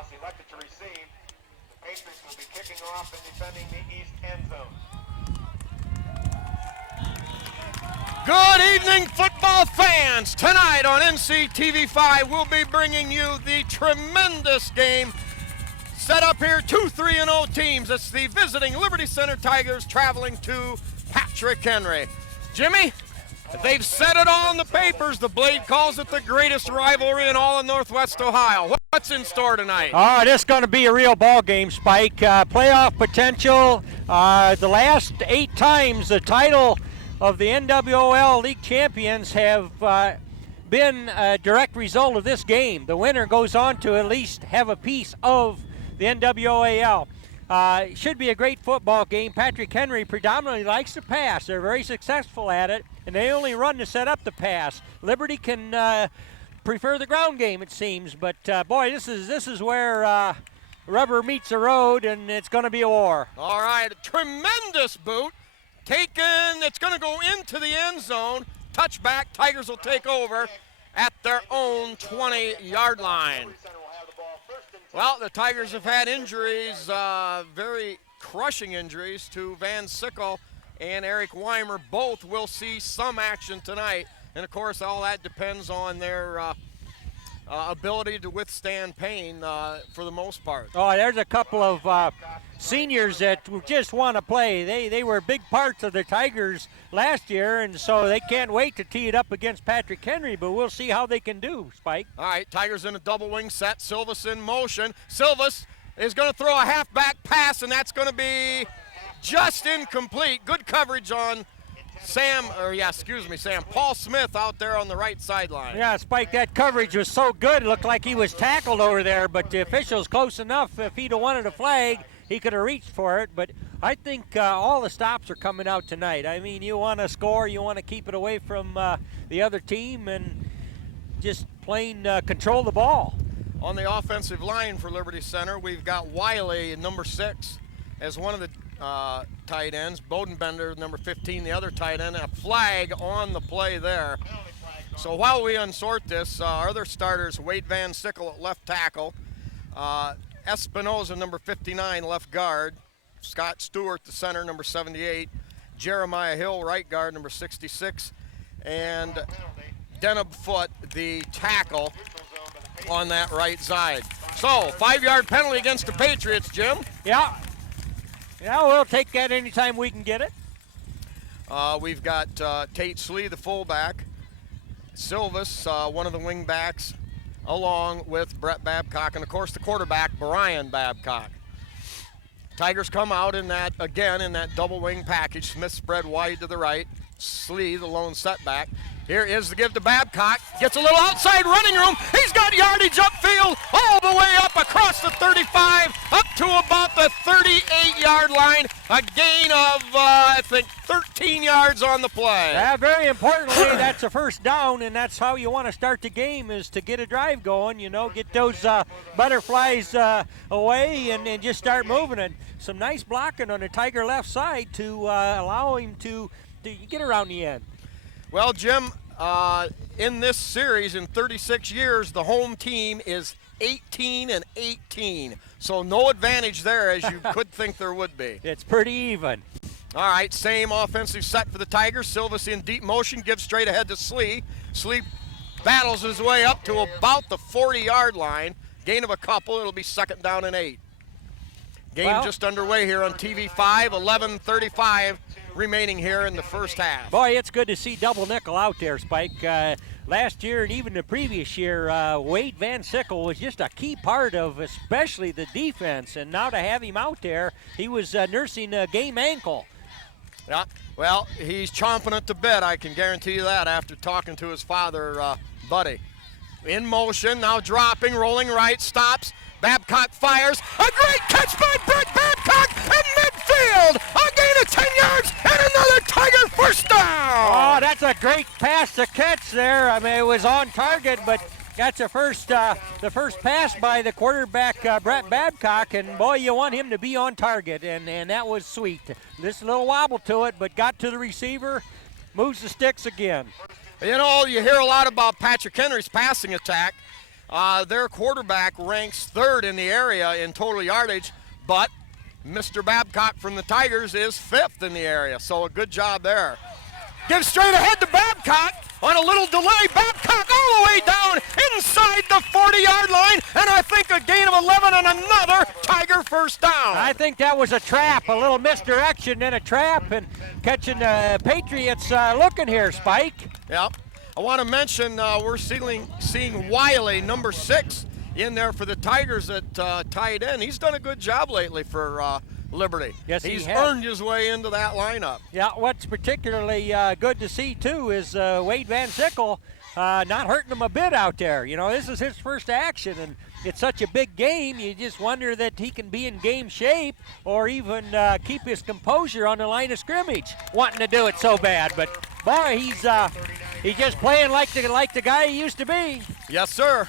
toss, elected to receive. The Patriots will be kicking off and defending the east end zone. Good evening, football fans. Tonight on NCTV5, we'll be bringing you the tremendous game set up here. 2-3-0 teams. It's the visiting Liberty Center Tigers traveling to Patrick Henry. Jimmy, they've said it all in the papers. The Blade calls it the greatest rivalry in all of Northwest Ohio. What's in store tonight? Oh, this is going to be a real ball game, Spike. Playoff potential. The last 8 times the title of the NWOL League champions have been a direct result of this game. The winner goes on to at least have a piece of the NWOAL. Should be a great football game. Patrick Henry predominantly likes to pass. They're very successful at it, and they only run to set up the pass. Liberty can prefer the ground game, it seems, but boy, this is where rubber meets the road, and it's going to be a war. All right, a tremendous boot. Taken, it's going to go into the end zone. Touchback, Tigers will take over at their own 20-yard line. Well, the Tigers have had injuries, very crushing injuries to Van Sickle and Eric Weimer. Both will see some action tonight. And, of course, all that depends on their ability to withstand pain for the most part. Oh, there's a couple of seniors that just want to play. They were big parts of the Tigers last year, and so they can't wait to tee it up against Patrick Henry, but we'll see how they can do, Spike. All right, Tigers in a double wing set. Silvas in motion. Silvas is going to throw a halfback pass, and that's going to be just incomplete. Good coverage on Paul Smith out there on the right sideline. Yeah, Spike, that coverage was so good. It looked like he was tackled over there, but the official's close enough. If he'd have wanted a flag, he could have reached for it. But I think all the stops are coming out tonight. I mean, you want to score, you want to keep it away from the other team and just plain control the ball. On the offensive line for Liberty Center, we've got Wiley, number 6, as one of the tight ends. Bodenbender, number 15, the other tight end. And a flag on the play there. So while we unsort this, our other starters, Wade Van Sickle at left tackle. Espinoza, number 59, left guard. Scott Stewart, the center, number 78. Jeremiah Hill, right guard, number 66. And Deneb Foote, the tackle on that right side. So, 5-yard penalty against the Patriots, Jim. Yeah, we'll take that anytime we can get it. We've got Tate Slee, the fullback. Silvas, one of the wing backs, along with Brett Babcock, and of course the quarterback, Brian Babcock. Tigers come out in that double wing package. Smith spread wide to the right. Slee, the lone setback. Here is the give to Babcock. Gets a little outside running room. He's got yardage upfield all the way up across the 35, up to about the 38-yard line. A gain of, 13 yards on the play. Yeah, very importantly, that's a first down, and that's how you want to start the game, is to get a drive going, get those butterflies away and just start moving it. Some nice blocking on the Tiger left side to allow him to get around the end. Well, Jim, in this series, in 36 years, the home team is 18-18. So no advantage there, as you could think there would be. It's pretty even. All right, same offensive set for the Tigers. Silvas in deep motion, gives straight ahead to Slee. Slee battles his way up to about the 40-yard line. Gain of a couple. It'll be 2nd down and 8. Game just underway here on TV5. 11:35 remaining here in the first half. Boy, it's good to see double nickel out there, Spike. Last year and even the previous year, Wade Van Sickle was just a key part of especially the defense. And now to have him out there, he was nursing a game ankle. Yeah, well, he's chomping at the bit, I can guarantee you that, after talking to his father, Buddy. In motion, now dropping, rolling right, stops. Babcock fires. A great catch by Brett Babcock in midfield. A gain of 10 yards and another Tiger first down. Oh, that's a great pass to catch there. I mean, it was on target, but that's the first pass by the quarterback, Brett Babcock, and boy, you want him to be on target, and that was sweet. Just a little wobble to it, but got to the receiver, moves the sticks again. You know, you hear a lot about Patrick Henry's passing attack. Their quarterback ranks third in the area in total yardage, but Mr. Babcock from the Tigers is fifth in the area, so a good job there. Gives straight ahead to Babcock on a little delay. Babcock all the way down inside the 40-yard line, and I think a gain of 11 and another Tiger first down. I think that was a trap, a little misdirection and a trap, and catching the Patriots looking here, Spike. Yep. I want to mention we're seeing Wiley, number 6, in there for the Tigers at tight end. He's done a good job lately for Liberty. Yes, he's he has. earned his way into that lineup. Yeah, what's particularly good to see, too, is Wade Van Sickle not hurting him a bit out there. You know, this is his first action, and it's such a big game, you just wonder that he can be in game shape or even keep his composure on the line of scrimmage, wanting to do it so bad. But, boy, he's just playing like the guy he used to be. Yes, sir.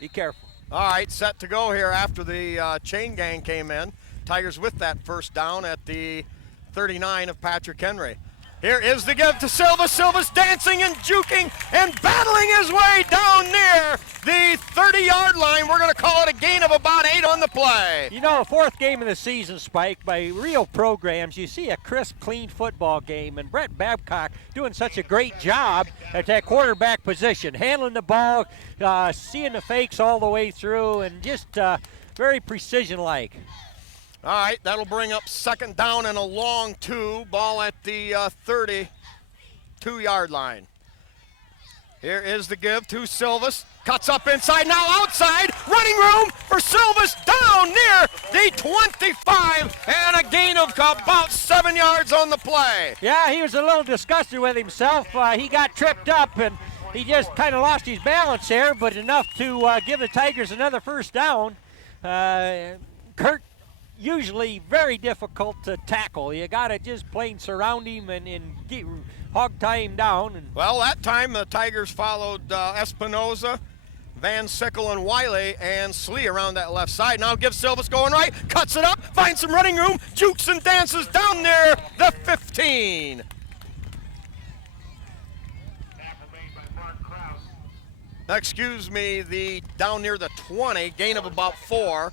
Be careful. All right, set to go here after the chain gang came in. Tigers with that first down at the 39 of Patrick Henry. Here is the give to Silva. Silva's dancing and juking and battling his way down near the 30-yard line. We're going to call it a gain of about 8 on the play. You know, fourth game of the season, Spike, by real programs, you see a crisp, clean football game, and Brett Babcock doing such a great job at that quarterback position, handling the ball, seeing the fakes all the way through, and just very precision-like. All right, that'll bring up second down and a long 2. Ball at the 32-yard line. Here is the give to Silvas. Cuts up inside, now outside. Running room for Silvas down near the 25, and a gain of about 7 yards on the play. Yeah, he was a little disgusted with himself. He got tripped up, and he just kind of lost his balance there, but enough to give the Tigers another first down. Kurt, usually very difficult to tackle. You got to just plain surround him and hog tie him down. And well, that time the Tigers followed Espinoza, Van Sickle, and Wiley, and Slee around that left side. Now gives Silvas going right, cuts it up, finds some running room, jukes and dances down near the 15. Excuse me, down near the 20, gain of about 4.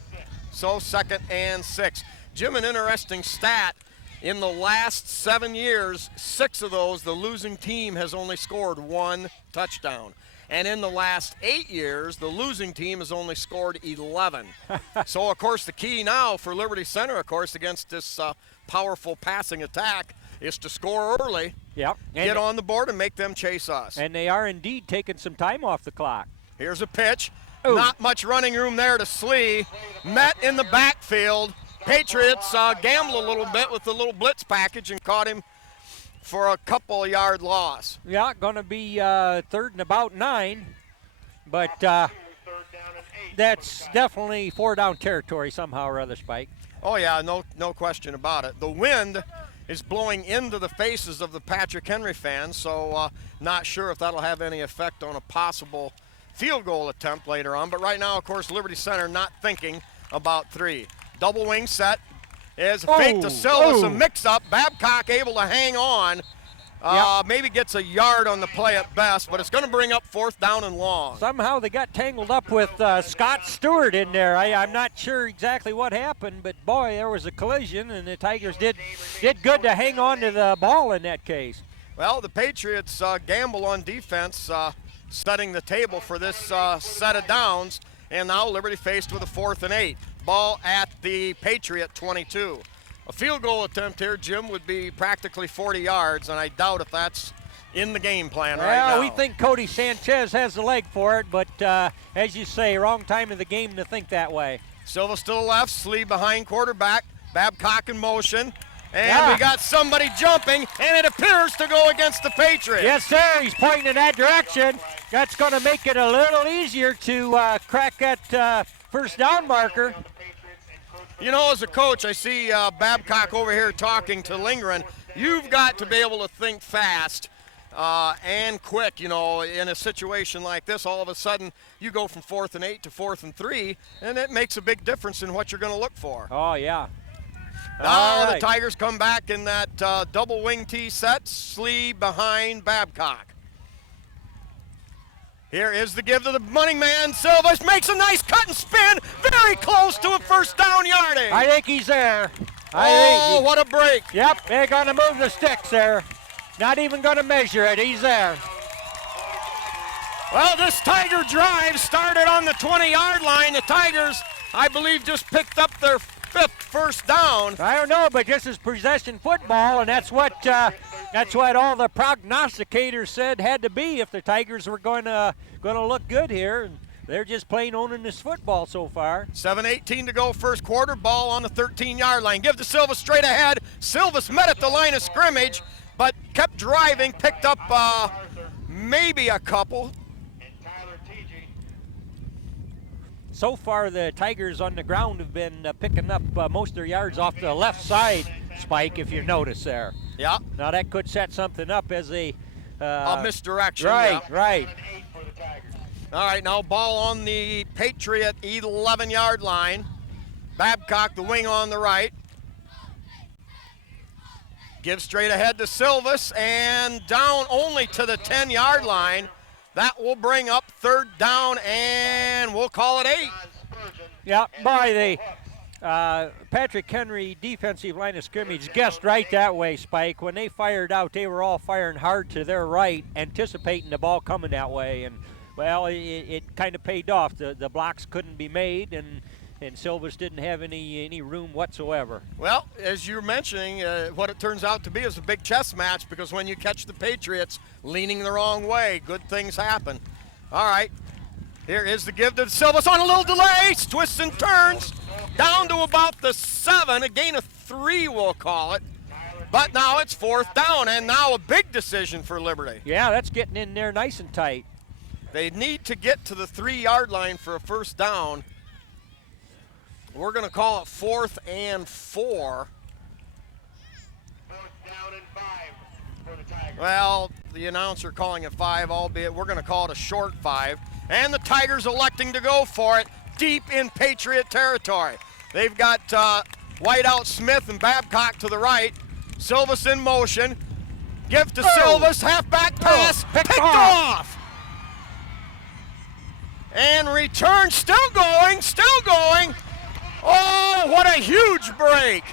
So second and 6. Jim, an interesting stat. In the last 7 years, 6 of those, the losing team has only scored 1 touchdown. And in the last 8 years, the losing team has only scored 11. So, of course, the key now for Liberty Center, of course, against this powerful passing attack is to score early, yep, get on the board, and make them chase us. And they are indeed taking some time off the clock. Here's a pitch. Ooh. Not much running room there to Slee. Met in the backfield. Patriots gambled a little bit with the little blitz package and caught him for a couple-yard loss. Yeah, going to be third and about 9. But that's definitely 4-down territory somehow or other, Spike. Oh, yeah, no question about it. The wind is blowing into the faces of the Patrick Henry fans, so not sure if that'll have any effect on a possible field goal attempt later on. But right now, of course, Liberty Center not thinking about 3. Double wing set is a fake to Silvas, a mix-up. Babcock able to hang on. Yep. Maybe gets a yard on the play at best, but it's going to bring up 4th down and long. Somehow they got tangled up with Scott Stewart in there. I'm not sure exactly what happened, but boy, there was a collision, and the Tigers did good to hang on to the ball in that case. Well, the Patriots gamble on defense, setting the table for this set of downs, and now Liberty faced with a 4th and 8. Ball at the Patriot 22. A field goal attempt here, Jim, would be practically 40 yards, and I doubt if that's in the game plan right now. Well, we think Cody Sanchez has the leg for it, but as you say, wrong time of the game to think that way. Silva still left, Slee behind quarterback, Babcock in motion. And we got somebody jumping, and it appears to go against the Patriots. Yes, sir. He's pointing in that direction. That's going to make it a little easier to crack that first down marker. You know, as a coach, I see Babcock over here talking to Lindgren. You've got to be able to think fast and quick. You know, in a situation like this, all of a sudden you go from 4th and 8 to 4th and 3, and it makes a big difference in what you're going to look for. Oh, yeah. Now All the Tigers come back in that double wing T set, Slee behind Babcock. Here is the give to the running man. Silvas makes a nice cut and spin, very close to a first down yardage. I think he's there. What a break. Yep, they're going to move the sticks there. Not even going to measure it. He's there. Well, this Tiger drive started on the 20-yard line. The Tigers, I believe, just picked up their 5th first down. I don't know, but this is possession football, and that's what all the prognosticators said had to be if the Tigers were going to look good here. And they're just plain owning this football so far. 7:18 to go, first quarter. Ball on the 13-yard line. Give to Silvas straight ahead. Silvas met at the line of scrimmage, but kept driving, picked up maybe a couple. So far, the Tigers on the ground have been picking up most of their yards off the left side, Spike, if you notice there. Yeah. Now that could set something up as a misdirection. Right, yeah. right. All right, now ball on the Patriot 11-yard line. Babcock, the wing on the right. Gives straight ahead to Silvas, and down only to the 10-yard line. That will bring up 3rd down, and we'll call it 8. Yeah, by the Patrick Henry defensive line of scrimmage guessed right that way, Spike. When they fired out, they were all firing hard to their right, anticipating the ball coming that way. And, well, it kind of paid off. The blocks couldn't be made, and Silvas didn't have any room whatsoever. Well, as you're mentioning, what it turns out to be is a big chess match, because when you catch the Patriots leaning the wrong way, good things happen. All right, here is the give to Silvas on a little delay, twists and turns, down to about the 7, a gain of 3 we'll call it. But now it's 4th down, and now a big decision for Liberty. Yeah, that's getting in there nice and tight. They need to get to the 3-yard line for a first down. We're going to call it 4th and 4. 4th down and 5 for the Tigers. Well, the announcer calling it 5, albeit we're going to call it a short 5. And the Tigers electing to go for it deep in Patriot territory. They've got Whiteout, Smith, and Babcock to the right. Silvas in motion. Give to Silvas, halfback pass, picked off. And return, still going. Oh, what a huge break.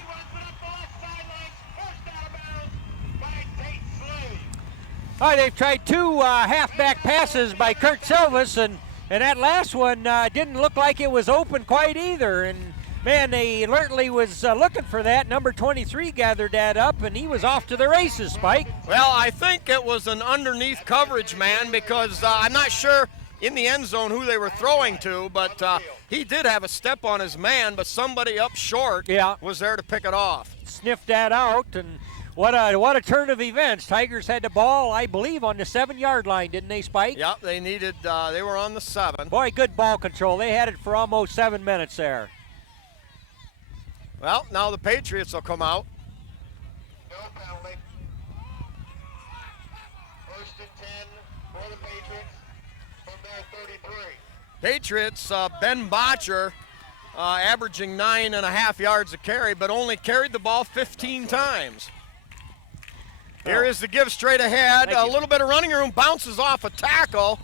All right, they've tried 2 halfback passes by Kurt Silvas, and that last one didn't look like it was open quite either. And, man, they alertly was looking for that. Number 23 gathered that up, and he was off to the races, Spike. Well, I think it was an underneath coverage man, because I'm not sure in the end zone who they were throwing to, but he did have a step on his man, but somebody up short was there to pick it off. Sniffed that out, and what a turn of events. Tigers had the ball, I believe, on the 7-yard line, didn't they, Spike? Yeah, they were on the 7. Boy, good ball control. They had it for almost 7 minutes there. Well, now the Patriots will come out. No penalty. 1st and 10 for the Patriots. Patriots, Ben Botcher averaging 9.5 yards a carry, but only carried the ball 15 times. Here is the give straight ahead. A little bit of running room, bounces off a tackle.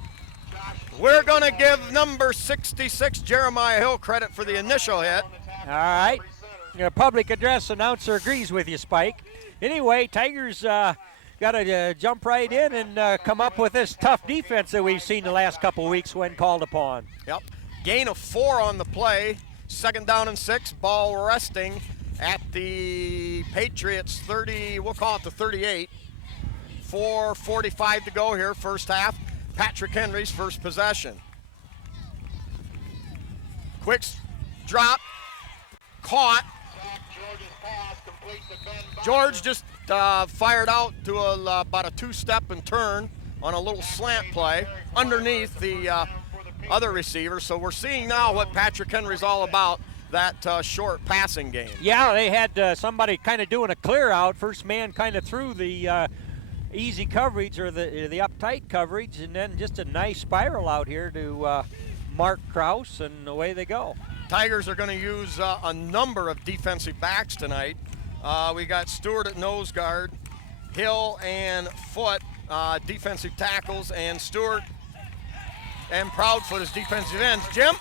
We're going to give number 66, Jeremiah Hill, credit for the initial hit. All right. Your public address announcer agrees with you, Spike. Anyway, Tigers got to jump right in and come up with this tough defense that we've seen the last couple weeks when called upon. Yep. Gain of 4 on the play. 2nd down and 6. Ball resting at the Patriots 30, we'll call it the 38. 4:45 to go here, first half. Patrick Henry's first possession. Quick drop. Caught. George just fired out to about a 2-step and turn on a little slant play underneath the other receiver. So we're seeing now what Patrick Henry's all about, that short passing game. Yeah, they had somebody kind of doing a clear out. First man kind of threw the easy coverage or the uptight coverage, and then just a nice spiral out here to Mark Kraus, and away they go. Tigers are going to use a number of defensive backs tonight. We got Stewart at nose guard, Hill and Foot defensive tackles, and Stewart and Proudfoot as defensive ends. Jim,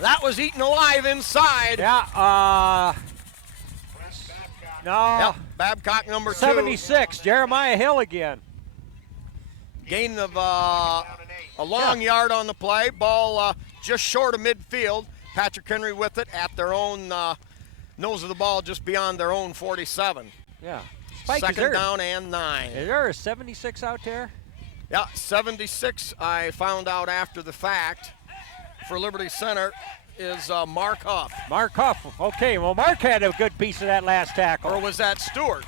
that was eaten alive inside. Yeah, no. Yep, Babcock number 2. 76, Jeremiah Hill again. Gain of a long yard on the play. Ball just short of midfield. Patrick Henry with it at their own nose of the ball, just beyond their own 47. Yeah. Spike, Second down and 9. Is there a 76 out there? Yeah, 76 I found out after the fact for Liberty Center is Mark Huff. Mark Huff. Okay, well, Mark had a good piece of that last tackle. Or was that Stewart?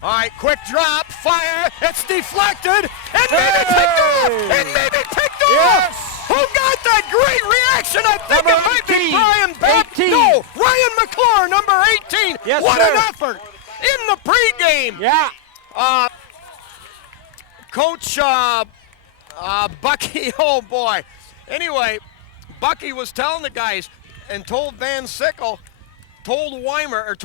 All right, quick drop, fire, it's deflected, and maybe picked off! And maybe picked off! Yes! Who got that great reaction? I think Number it might 18. be Brian Babcock. 18. No, Ryan McClure, number 18. Yes, what sir. an effort in the pregame. Yeah. Coach Bucky, oh boy. Anyway, Bucky was telling the guys and told Van Sickle, told Weimer,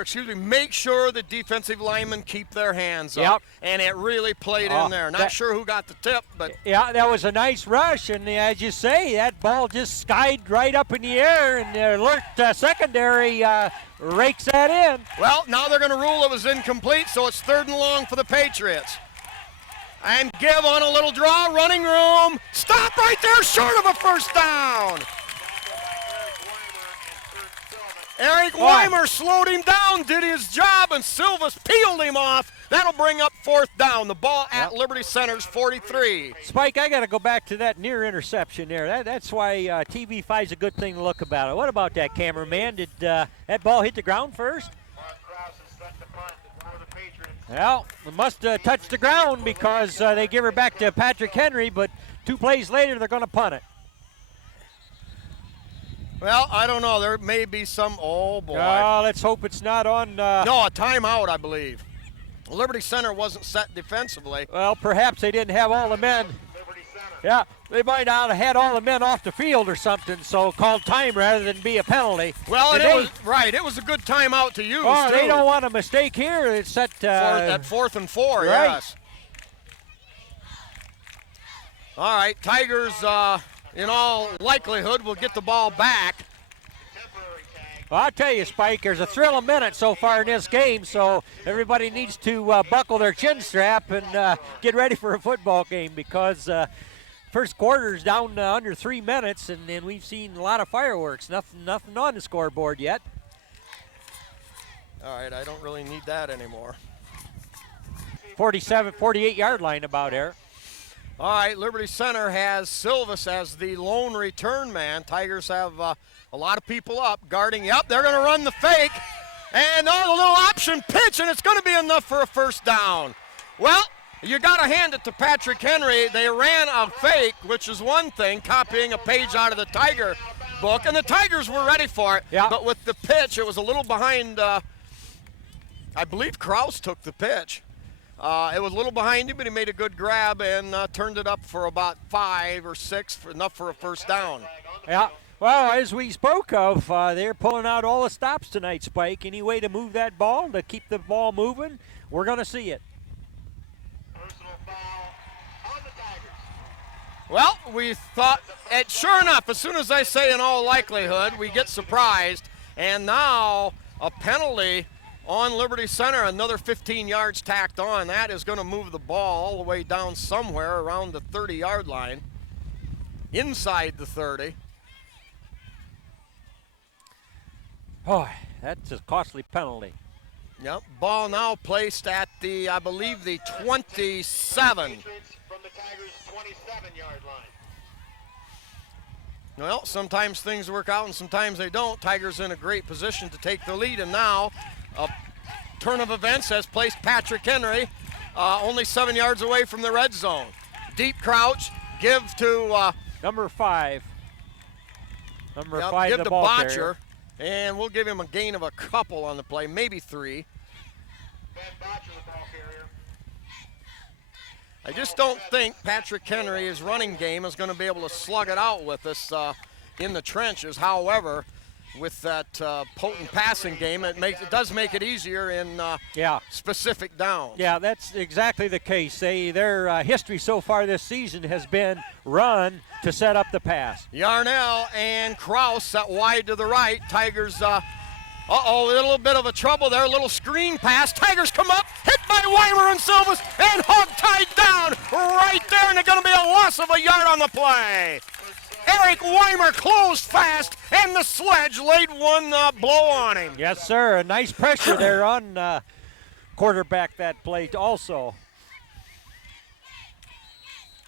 excuse me, make sure the defensive linemen keep their hands up. Yep. And it really played in there. Not sure who got the tip, but Yeah, that was a nice rush, and as you say, that ball just skied right up in the air, and the alert secondary rakes that in. well, now they're going to rule it was incomplete, so it's 3rd and long for the Patriots. And give on a little draw, running room. Stop right there, short of a first down. Eric Weimer slowed him down, did his job, and Silvas peeled him off. That'll bring up 4th down. The ball at Liberty Center's 43. Spike, I got to go back to that near interception there. That's why TV5 is a good thing to look about it. What about that, cameraman? Did that ball hit the ground first? Mark Krause has set the punt for the Patriots. Well, it must have touched the ground because they give her back to Patrick Henry, but 2 plays later, they're going to punt it. Well, I don't know. There may be some, oh boy. Let's hope it's not on. No, a timeout, I believe. Liberty Center wasn't set defensively. Well, perhaps they didn't have all the men. Liberty Center. Yeah, they might not have had all the men off the field or something, so called time rather than be a penalty. Well, And it was right. It was a good timeout to use, Oh, too. they don't want a mistake here. It's set At 4th and 4, right. yes. All right, Tigers, in all likelihood, will get the ball back. Temporary tag. Well, I'll tell you, Spike, there's a thrill a minute so far in this game, so everybody needs to buckle their chin strap and get ready for a football game because first quarter's down under 3 minutes, and then we've seen a lot of fireworks. Nothing on the scoreboard yet. All right, I don't really need that anymore. 48-yard line about there. All right, Liberty Center has Silvas as the lone return man. Tigers have a lot of people up guarding. Yep, they're going to run the fake. And a little option pitch, and it's going to be enough for a first down. Well, you got to hand it to Patrick Henry. They ran a fake, which is one thing, copying a page out of the Tiger book, and the Tigers were ready for it. Yeah. But with the pitch, it was a little behind, I believe Kraus took the pitch. It was a little behind him, but he made a good grab and turned it up for about 5 or 6, enough for a first down. Yeah. Well, as we spoke of, they're pulling out all the stops tonight, Spike. Any way to move that ball, to keep the ball moving, we're going to see it. Personal foul on the Tigers. Well, we thought, and sure enough, as soon as I say in all likelihood, we get surprised. And now a penalty on Liberty Center, another 15 yards tacked on. That is going to move the ball all the way down somewhere around the 30-yard line, inside the 30. Boy, that's a costly penalty. Yep, ball now placed at the, I believe, the 27. Patriots from the Tigers' 27-yard line. Well, sometimes things work out and sometimes they don't. Tigers in a great position to take the lead, and now a turn of events has placed Patrick Henry only 7 yards away from the red zone. Deep crouch, give to Number 5. Number yep, 5, give the to ball Botcher, carrier. and we'll give him a gain of a couple on the play, maybe 3. Ben Botcher, the ball carrier. I just don't think Patrick Henry, his running game, is going to be able to slug it out with us in the trenches. However, with that potent passing game, it does make it easier in specific downs. Yeah, that's exactly the case. Their history so far this season has been run to set up the pass. Yarnell and Kraus set wide to the right. Tigers, a little bit of a trouble there. A little screen pass. Tigers come up, hit by Weimer and Silvas, and hog-tied down right there, and it's going to be a loss of a yard on the play. Eric Weimer closed fast, and the Sledge laid one blow on him. Yes, sir. A nice pressure there on quarterback that play also.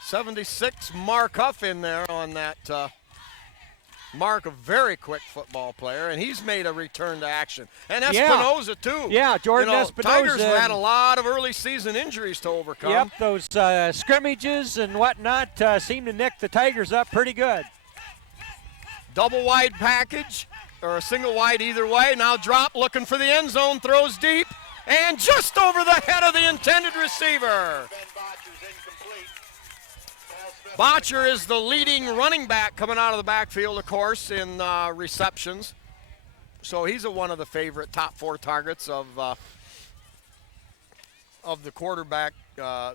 76 Mark Huff in there on that. Mark, a very quick football player, and he's made a return to action. And Espinoza, too. Yeah, Jordan Espinoza. Tigers have had a lot of early season injuries to overcome. Yep, those scrimmages and whatnot seem to nick the Tigers up pretty good. Double wide package, or a single wide either way. Now drop, looking for the end zone, throws deep, and just over the head of the intended receiver. Botcher is the leading running back coming out of the backfield, of course, in receptions. So he's one of the favorite top 4 targets of the quarterback,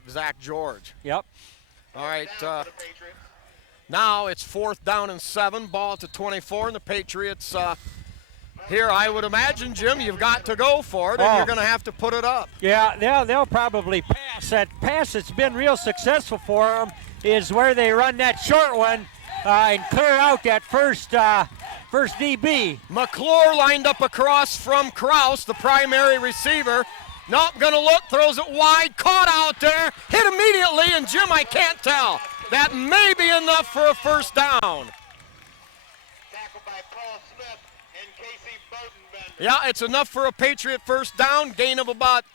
Zach George. Yep. All right. Now it's 4th down and 7, ball to 24, and the Patriots here, I would imagine, Jim, you've got to go for it, and you're going to have to put it up. Yeah, they'll probably pass. That pass that's been real successful for them is where they run that short one and clear out that first DB. McClure lined up across from Kraus, the primary receiver. Not going to look, throws it wide, caught out there, hit immediately, and Jim, I can't tell. That may be enough for a first down. Tackled by Paul Smith and Casey Bodenbender. Yeah, it's enough for a Patriot first down, gain of about,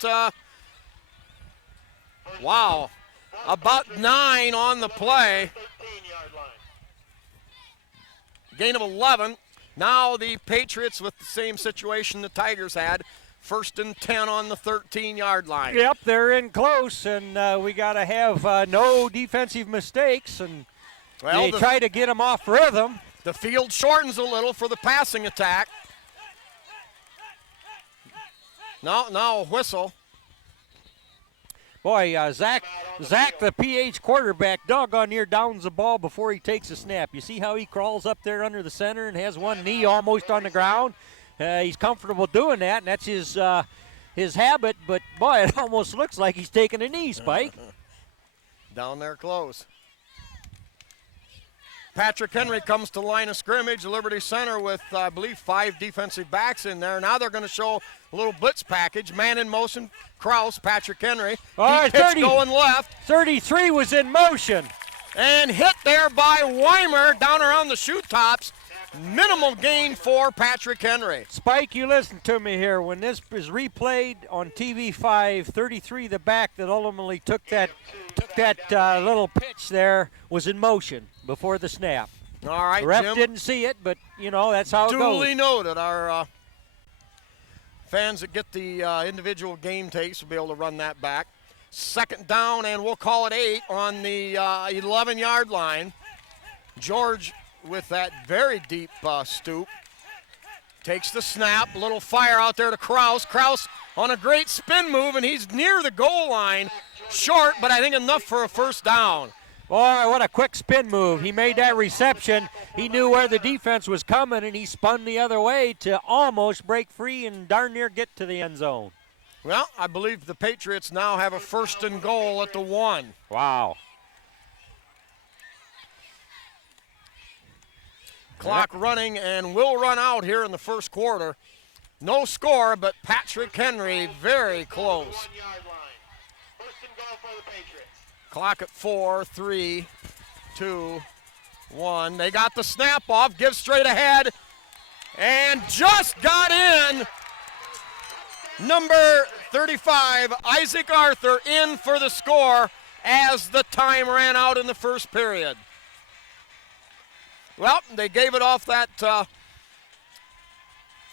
about 9 on the play. 13-yard line. Gain of 11. Now the Patriots with the same situation the Tigers had. 1st and 10 on the 13-yard line. Yep, they're in close, and we got to have no defensive mistakes, and they try to get them off rhythm. The field shortens a little for the passing attack. Now a whistle. Boy, Zach, the PH quarterback, doggone near downs the ball before he takes a snap. You see how he crawls up there under the center and has one knee almost on the ground? He's comfortable doing that, and that's his habit, but, boy, it almost looks like he's taking a knee, Spike. Down there close. Patrick Henry comes to line of scrimmage, Liberty Center with, I believe, 5 defensive backs in there. Now they're going to show a little blitz package. Man in motion, Kraus, Patrick Henry. All right, going left. 33 was in motion. And hit there by Weimer down around the shoe tops. Minimal gain for Patrick Henry. Spike, you listen to me here. When this is replayed on TV5, 33, the back that ultimately took that little pitch there, was in motion before the snap. All right, the ref Jim, didn't see it, but, that's how it goes. Duly noted. Our fans that get the individual game tapes will be able to run that back. 2nd down, and we'll call it 8 on the 11-yard line. George with that very deep stoop. Takes the snap, a little fire out there to Kraus. Kraus on a great spin move, and he's near the goal line. Short, but I think enough for a first down. Boy, what a quick spin move. He made that reception. He knew where the defense was coming, and he spun the other way to almost break free and darn near get to the end zone. Well, I believe the Patriots now have a 1st and goal at the 1. Wow. Clock running, and will run out here in the first quarter. No score, but Patrick Henry very close. 1-yard line. 1st and goal for the Patriots. Clock at 4, 3, 2, 1. They got the snap off, give straight ahead, and just got in. Number 35, Isaac Arthur, in for the score as the time ran out in the first period. Well, they gave it off that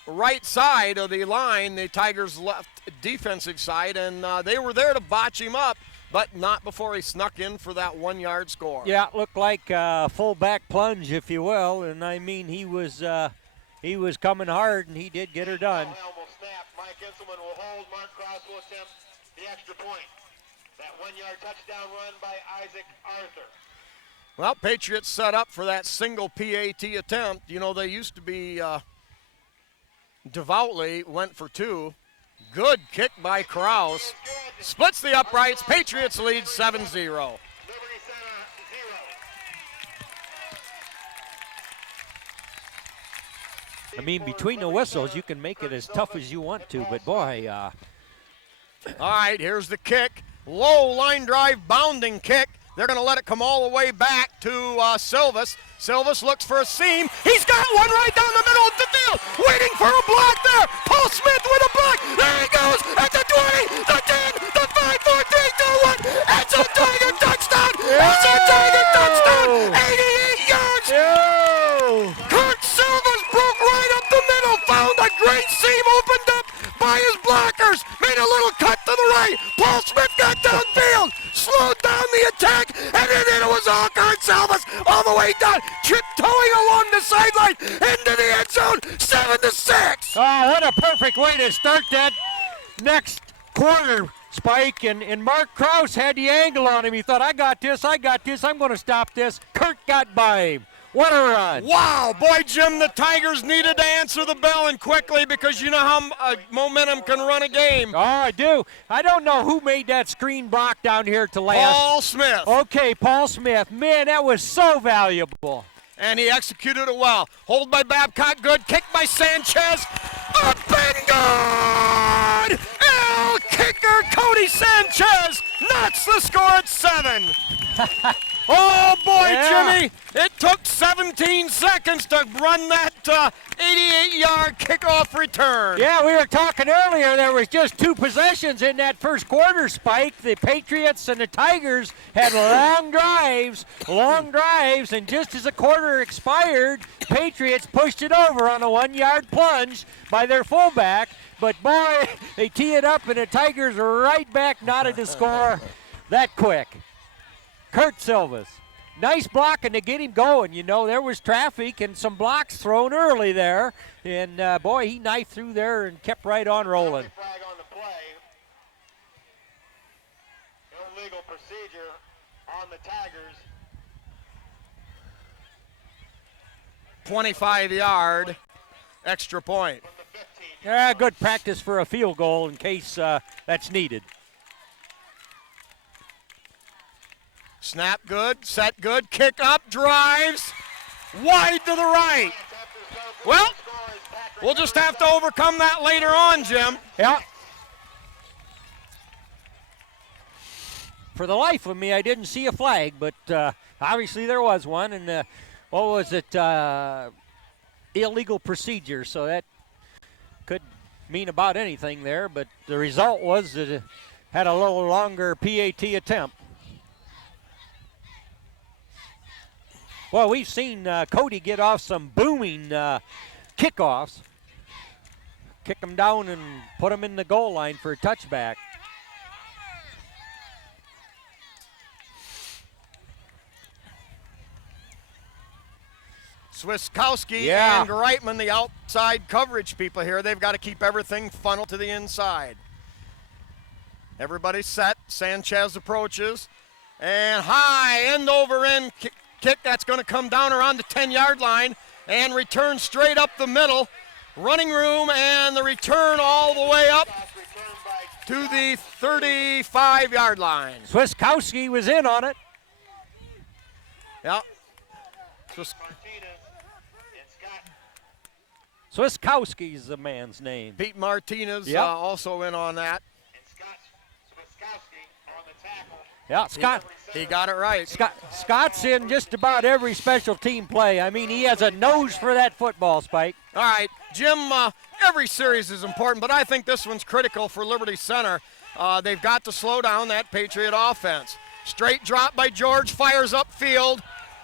right side of the line, the Tigers' left defensive side, and they were there to botch him up. but not before he snuck in for that 1-yard score. Yeah, it looked like a full-back plunge, if you will, and I mean he was coming hard, and he did get her done. Helm will snap. Mike Inselman will hold. Mark Krause will attempt the extra point. That 1-yard touchdown run by Isaac Arthur. Well, Patriots set up for that single PAT attempt. You know, they used to be devoutly went for 2. Good kick by Krause. Splits the uprights. Patriots lead 7-0. Liberty Center 0. I mean, between the whistles, you can make it as tough as you want to, but boy, All right, here's the kick. Low line drive, bounding kick. They're going to let it come all the way back to Silvas. Silvas looks for a seam. He's got one right down the middle of the field. Waiting for a block there. Paul Smith with a block. There he goes at the 20, the 10, the 5, 4, 3, 2, 1. It's a Tiger touchdown. It's a Tiger touchdown. 88 yards. Kurt Silvas broke right up the middle. Found a great seam opened up by his blockers. Made a little cut to the right. Paul Smith got downfield. Slowed down the attack, and then it was all Kurt Silvas all the way down, tiptoeing along the sideline into the end zone, 7-6. oh, what a perfect way to start that next quarter, Spike. And Mark Krause had the angle on him. He thought, I got this, I'm going to stop this. Kurt got by him. What a run. Wow, boy, Jim, the Tigers needed to answer the bell and quickly because you know how momentum can run a game. Oh, I do. I don't know who made that screen block down here to last. Paul Smith. Okay, Paul Smith. Man, that was so valuable. And he executed it well. Hold by Babcock, good. Kick by Sanchez. Up and good! El kicker Cody Sanchez knocks the score at 7. Oh, boy, Yeah. Jimmy. It took 17 seconds to run that 88-yard kickoff return. Yeah, we were talking earlier, there was just 2 possessions in that first quarter, Spike. The Patriots and the Tigers had long drives, and just as the quarter expired, Patriots pushed it over on a 1-yard plunge by their fullback. But boy, they tee it up, and the Tigers are right back, knotted to score that quick. Kurt Silvas. Nice blocking to get him going. You know, there was traffic and some blocks thrown early there. And, boy, he knifed through there and kept right on rolling. Flag on the play. Illegal procedure on the Tigers. 25-yard extra point. From the 15. Yeah, good practice for a field goal in case that's needed. Snap good, set good, kick up, drives, wide to the right. Well, we'll just have to overcome that later on, Jim. Yeah. For the life of me, I didn't see a flag, but obviously there was one. And what was it? Illegal procedure. So that could mean about anything there. But the result was that it had a little longer PAT attempt. Well, we've seen Cody get off some booming kickoffs. Kick them down and put them in the goal line for a touchback. Swiskowski Yeah. and Reitman, the outside coverage people here, they've got to keep everything funneled to the inside. Everybody's set. Sanchez approaches. And high, end over end kick that's going to come down around the 10-yard line and return straight up the middle. Running room and the return all the way up to the 35-yard line. Swiskowski was in on it. Yeah. Martinez and Scott. Swiskowski's the man's name. Pete Martinez Yep. also in on that. And Scott Swiskowski on the tackle. Yeah, Scott. He got it right. Scott's in just about every special team play. I mean, he has a nose for that football, Spike. All right, Jim, every series is important, but I think this one's critical for Liberty Center. They've got to slow down that Patriot offense. Straight drop by George, fires upfield,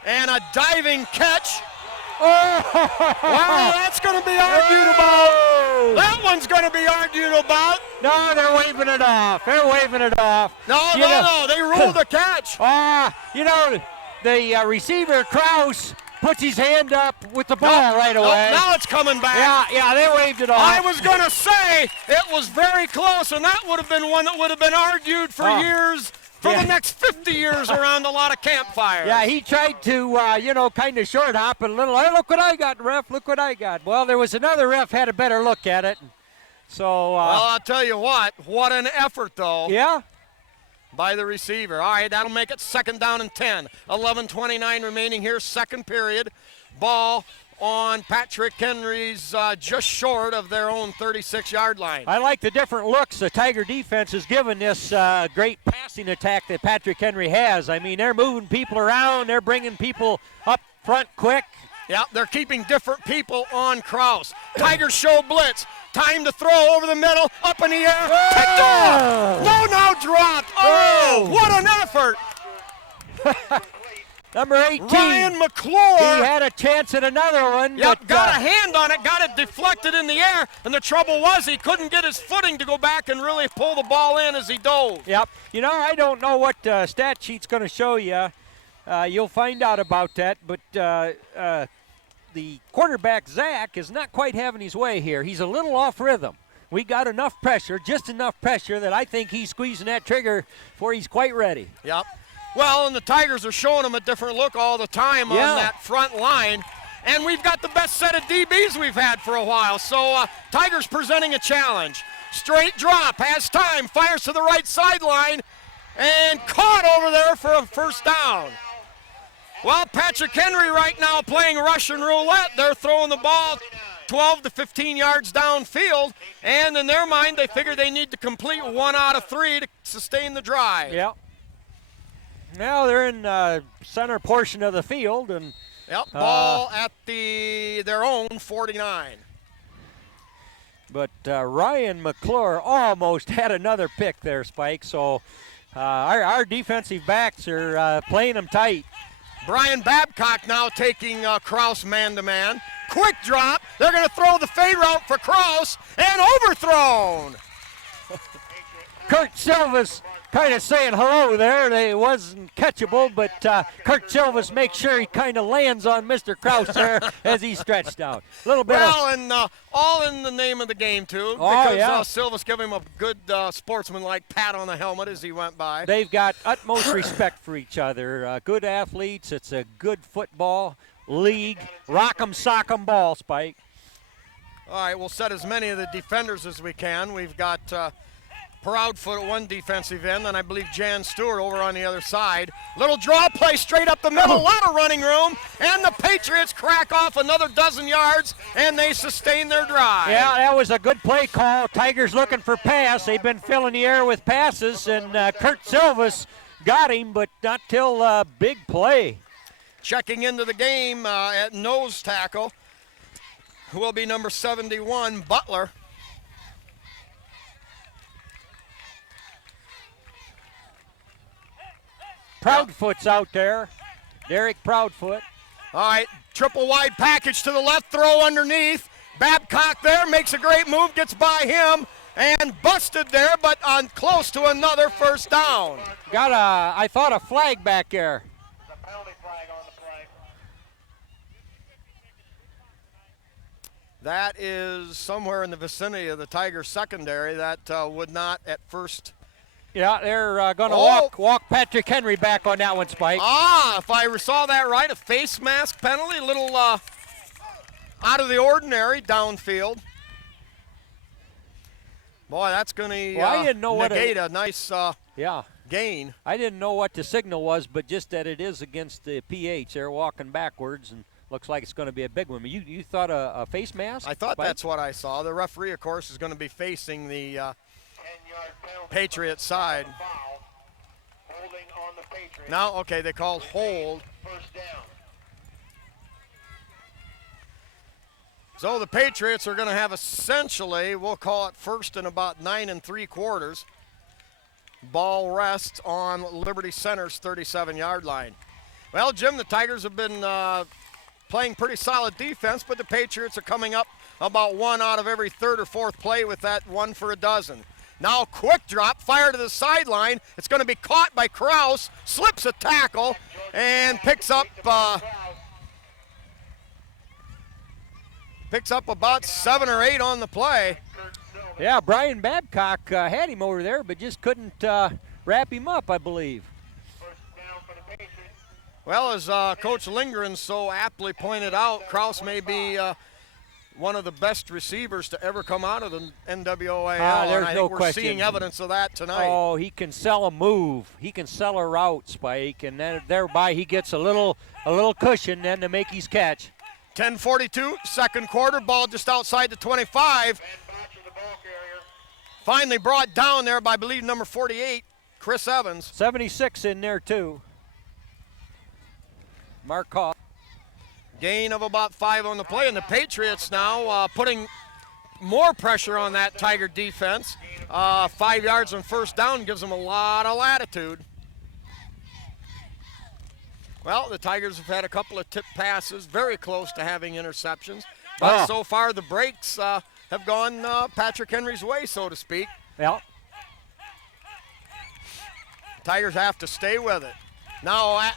and a diving catch Oh! Well, that's going to be argued about. That one's going to be argued about. No, they're waving it off. They're waving it off. No, they ruled the catch. The receiver, Kraus, puts his hand up with the ball right away. Now it's coming back. Yeah, they waved it off. I was going to say it was very close, and that would have been one that would have been argued for years, for the next 50 years around a lot of campfires. Yeah, he tried to, kind of short hop a little. Hey, look what I got, ref. Look what I got. Well, there was another ref had a better look at it. So. Well, I'll tell you what an effort, though. Yeah. By the receiver. All right, that'll make it 2nd down and 10. 11:29 remaining here, second period. Ball on Patrick Henry's just short of their own 36-yard line. I like the different looks the Tiger defense has given this great passing attack that Patrick Henry has. I mean, they're moving people around. They're bringing people up front quick. Yeah, they're keeping different people on Kraus. Tigers show blitz. Time to throw over the middle, up in the air, picked off. No, now dropped. Oh, what an effort. Number 18. Ryan McClure. He had a chance at another one. Yep, but, got a hand on it, got it deflected in the air, and the trouble was he couldn't get his footing to go back and really pull the ball in as he dove. Yep. I don't know what stat sheet's going to show you. You'll find out about that, but the quarterback, Zach, is not quite having his way here. He's a little off rhythm. We got enough pressure, just enough pressure, that I think he's squeezing that trigger before he's quite ready. Yep. Well, and the Tigers are showing him a different look all the time on that front line. And we've got the best set of DBs we've had for a while. So Tigers presenting a challenge. Straight drop, has time, fires to the right sideline, and caught over there for a first down. Well, Patrick Henry right now playing Russian roulette. They're throwing the ball 12 to 15 yards downfield, and in their mind, they figure they need to complete 1 out of 3 to sustain the drive. Yeah. Now they're in center portion of the field, and ball at their own 49. But Ryan McClure almost had another pick there, Spike. So our defensive backs are playing them tight. Brian Babcock now taking Kraus man-to-man. Quick drop. They're going to throw the fade route for Kraus, and overthrown. Kurt Silvas kind of saying hello there. It wasn't catchable, but Kurt Silvas makes sure he kind of lands on Mr. Kraus there as he stretched out. A little bit and all in the name of the game, too, because Silvas gave him a good sportsman-like pat on the helmet as he went by. They've got utmost respect for each other. Good athletes. It's a good football league. Rock'em sock'em ball, Spike. All right, we'll set as many of the defenders as we can. We've got Proudfoot at one defensive end, and I believe Jan Stewart over on the other side. Little draw play straight up the middle, a lot of running room, and the Patriots crack off another dozen yards, and they sustain their drive. Yeah, that was a good play call. Tigers looking for pass. They've been filling the air with passes, and Kurt Silvas got him, but not till big play. Checking into the game at nose tackle will be number 71, Butler. Proudfoot's out there. Derek Proudfoot. All right, triple wide package to the left, throw underneath. Babcock there makes a great move, gets by him, and busted there, but on close to another first down. Got I thought a flag back there. The penalty flag on the play. That is somewhere in the vicinity of the Tigers secondary. That would not at first. Yeah, they're going to walk Patrick Henry back on that one, Spike. If I saw that right, a face mask penalty, a little out of the ordinary downfield. Boy, that's going to negate a nice gain. I didn't know what the signal was, but just that it is against the PH. They're walking backwards, and looks like it's going to be a big one. You thought a face mask? I thought Spike? that's what I saw. The referee, of course, is going to be facing the Patriots side. Holding on the Patriots. Now, okay, they called hold. First down. So the Patriots are going to have essentially, we'll call it first and about 9 3/4. Ball rests on Liberty Center's 37-yard line. Well, Jim, the Tigers have been playing pretty solid defense, but the Patriots are coming up about one out of every third or fourth play with that 1 for a dozen. Now quick drop, fire to the sideline. It's going to be caught by Kraus, slips a tackle, and picks up about 7 or 8 on the play. Yeah, Brian Babcock had him over there, but just couldn't wrap him up, I believe. Well, as Coach Lindgren so aptly pointed out, Kraus may be one of the best receivers to ever come out of the NWOAL. There's and I no think we're question. seeing evidence of that tonight. Oh, he can sell a move. He can sell a route, Spike, and then thereby he gets a little cushion then to make his catch. 10:42, second quarter, ball just outside the 25. Finally brought down there by, I believe, number 48, Chris Evans. 76 in there, too. Mark Koff. Gain of about 5 on the play, and the Patriots now putting more pressure on that Tiger defense. 5 yards on first down gives them a lot of latitude. Well, the Tigers have had a couple of tip passes, very close to having interceptions. But so far the breaks have gone Patrick Henry's way, so to speak. Yeah. Tigers have to stay with it. Now,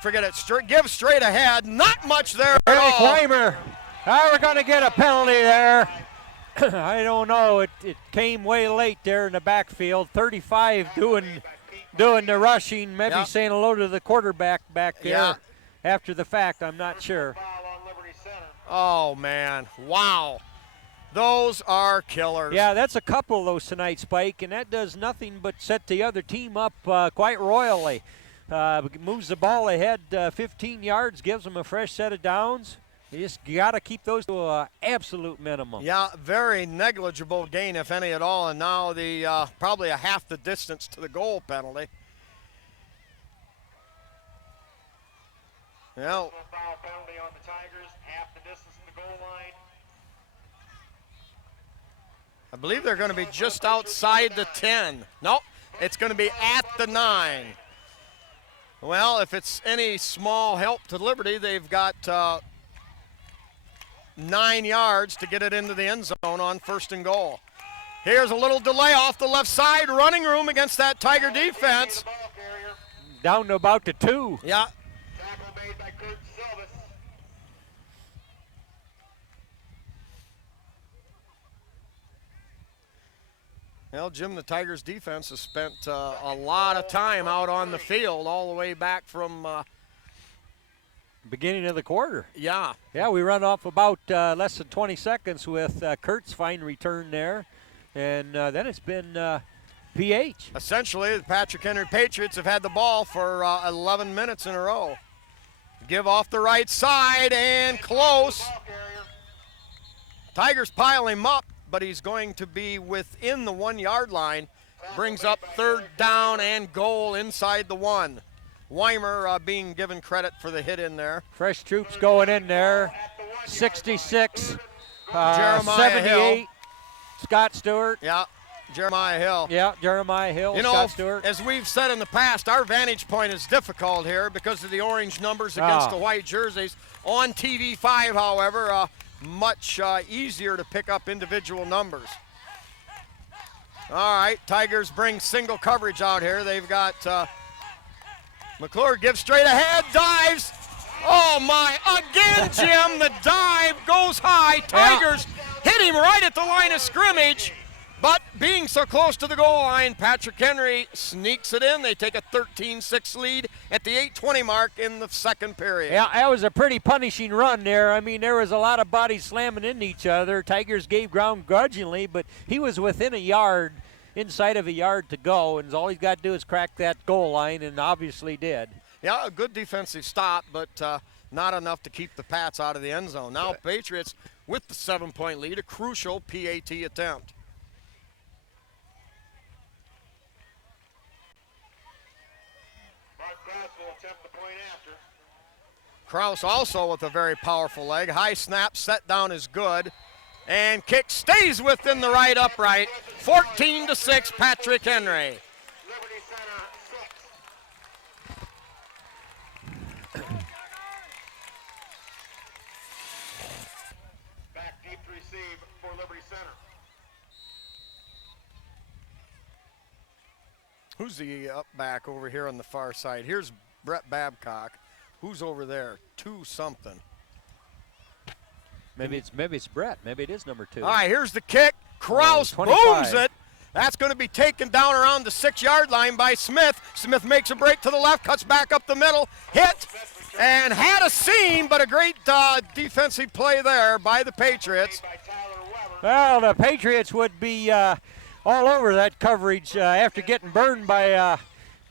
forget it. Give straight ahead. Not much there at Eric all. Weimer. We're going to get a penalty there. I don't know. It came way late there in the backfield. 35 doing the rushing, maybe saying hello to the quarterback back there after the fact. I'm not sure. Oh, man. Wow. Those are killers. Yeah, that's a couple of those tonight, Spike, and that does nothing but set the other team up quite royally. Moves the ball ahead 15 yards, gives them a fresh set of downs. You just got to keep those to an absolute minimum. Yeah, very negligible gain, if any at all, and now the probably a half the distance to the goal penalty. Well, Foul penalty on the Tigers, half the distance to the goal line. I believe they're going to be just outside the 10. Nope, it's going to be at the 9. Well, if it's any small help to Liberty, they've got 9 yards to get it into the end zone on first and goal. Here's a little delay off the left side, running room against that Tiger defense. Down to about the 2. Yeah. Tackle made by Kurt Silvis. Well, Jim, the Tigers defense has spent a lot of time out on the field all the way back from Beginning of the quarter. Yeah, we run off about less than 20 seconds with Kurt's fine return there. And then it's been PH. essentially the Patrick Henry Patriots have had the ball for 11 minutes in a row. Give off the right side and close. Tigers pile him up, but he's going to be within the 1 yard line. Brings up third down and goal inside the 1. Weimer being given credit for the hit in there. Fresh troops going in there. 66, Jeremiah 78. Hill. Scott Stewart. Yeah, Jeremiah Hill. Yeah, Jeremiah Hill, You know, Scott Stewart. as we've said in the past, our vantage point is difficult here because of the orange numbers against the white jerseys. On TV5, however, much easier to pick up individual numbers. All right, Tigers bring single coverage out here. They've got McClure gives straight ahead, dives. Oh my, again, Jim, the dive goes high. Tigers hit him right at the line of scrimmage. But being so close to the goal line, Patrick Henry sneaks it in. They take a 13-6 lead at the 8:20 mark in the second period. Yeah, that was a pretty punishing run there. I mean, there was a lot of bodies slamming into each other. Tigers gave ground grudgingly, but he was within a yard, inside of a yard to go, and all he's got to do is crack that goal line, and obviously did. Yeah, a good defensive stop, but not enough to keep the Pats out of the end zone. Now Patriots with the 7-point lead, a crucial PAT attempt. Kraus also with a very powerful leg. High snap, set down is good. And kick stays within the right upright. 14-6, Patrick Henry. Who's the up back over here on the far side? Here's Brett Babcock. Who's over there? 2-something. Maybe it's Brett. Maybe it is number 2. All right, here's the kick. Kraus 25. booms it. That's going to be taken down around the 6-yard line by Smith. Smith makes a break to the left, cuts back up the middle, hit, and had a seam, but a great defensive play there by the Patriots. Well, the Patriots would be all over that coverage after getting burned by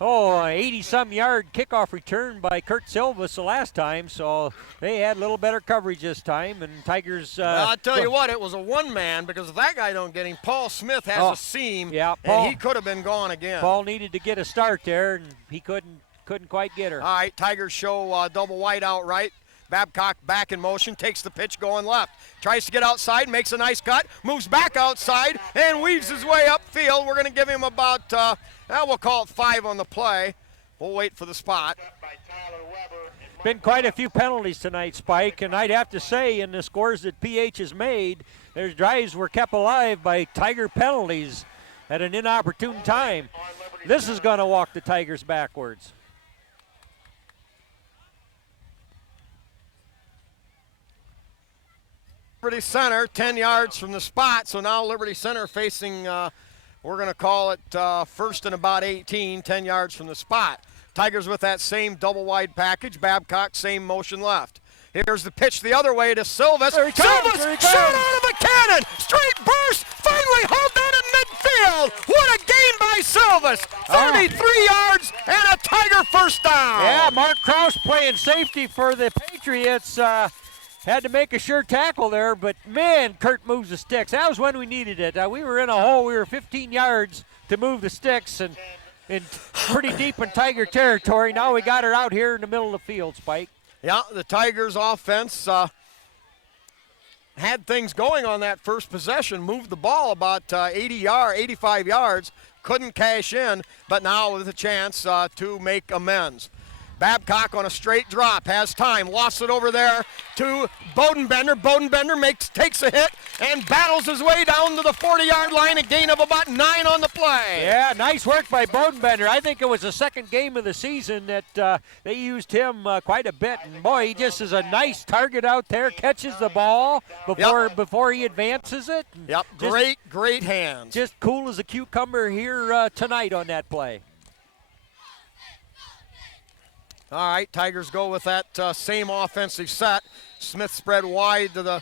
80-some yard kickoff return by Kurt Silvas the last time, so they had a little better coverage this time, and Tigers... well, I'll tell you what, it was a one-man, because if that guy don't get him, Paul Smith has a seam, and he could have been gone again. Paul needed to get a start there, and he couldn't quite get her. All right, Tigers show double wide out right. Babcock back in motion, takes the pitch going left. Tries to get outside, makes a nice cut, moves back outside, and weaves his way upfield. We're going to give him about... we'll call it 5 on the play. We'll wait for the spot. Been quite a few penalties tonight, Spike, and I'd have to say in the scores that PH has made, their drives were kept alive by Tiger penalties at an inopportune time. This is going to walk the Tigers backwards. Liberty Center, 10 yards from the spot, so now Liberty Center facing... we're going to call it first and about 18, 10 yards from the spot. Tigers with that same double wide package. Babcock, same motion left. Here's the pitch the other way to Silvas. Silvas, shoot out of a cannon. Straight burst, finally hauled down in midfield. What a game by Silvas. 33 yards and a Tiger first down. Yeah, Mark Kraus playing safety for the Patriots. Had to make a sure tackle there, but man, Kurt moves the sticks. That was when we needed it. We were in a hole. We were 15 yards to move the sticks and pretty deep in Tiger territory. Now we got her out here in the middle of the field, Spike. Yeah, the Tigers offense had things going on that first possession, moved the ball about 85 yards, couldn't cash in, but now with a chance to make amends. Babcock on a straight drop, has time, lost it over there to Bodenbender. Bodenbender takes a hit and battles his way down to the 40-yard line, a gain of about 9 on the play. Yeah, nice work by Bodenbender. I think it was the second game of the season that they used him quite a bit. And boy, he just is a nice target out there, catches the ball before he advances it. Yep, great hands. Just cool as a cucumber here tonight on that play. All right, Tigers go with that same offensive set. Smith spread wide to the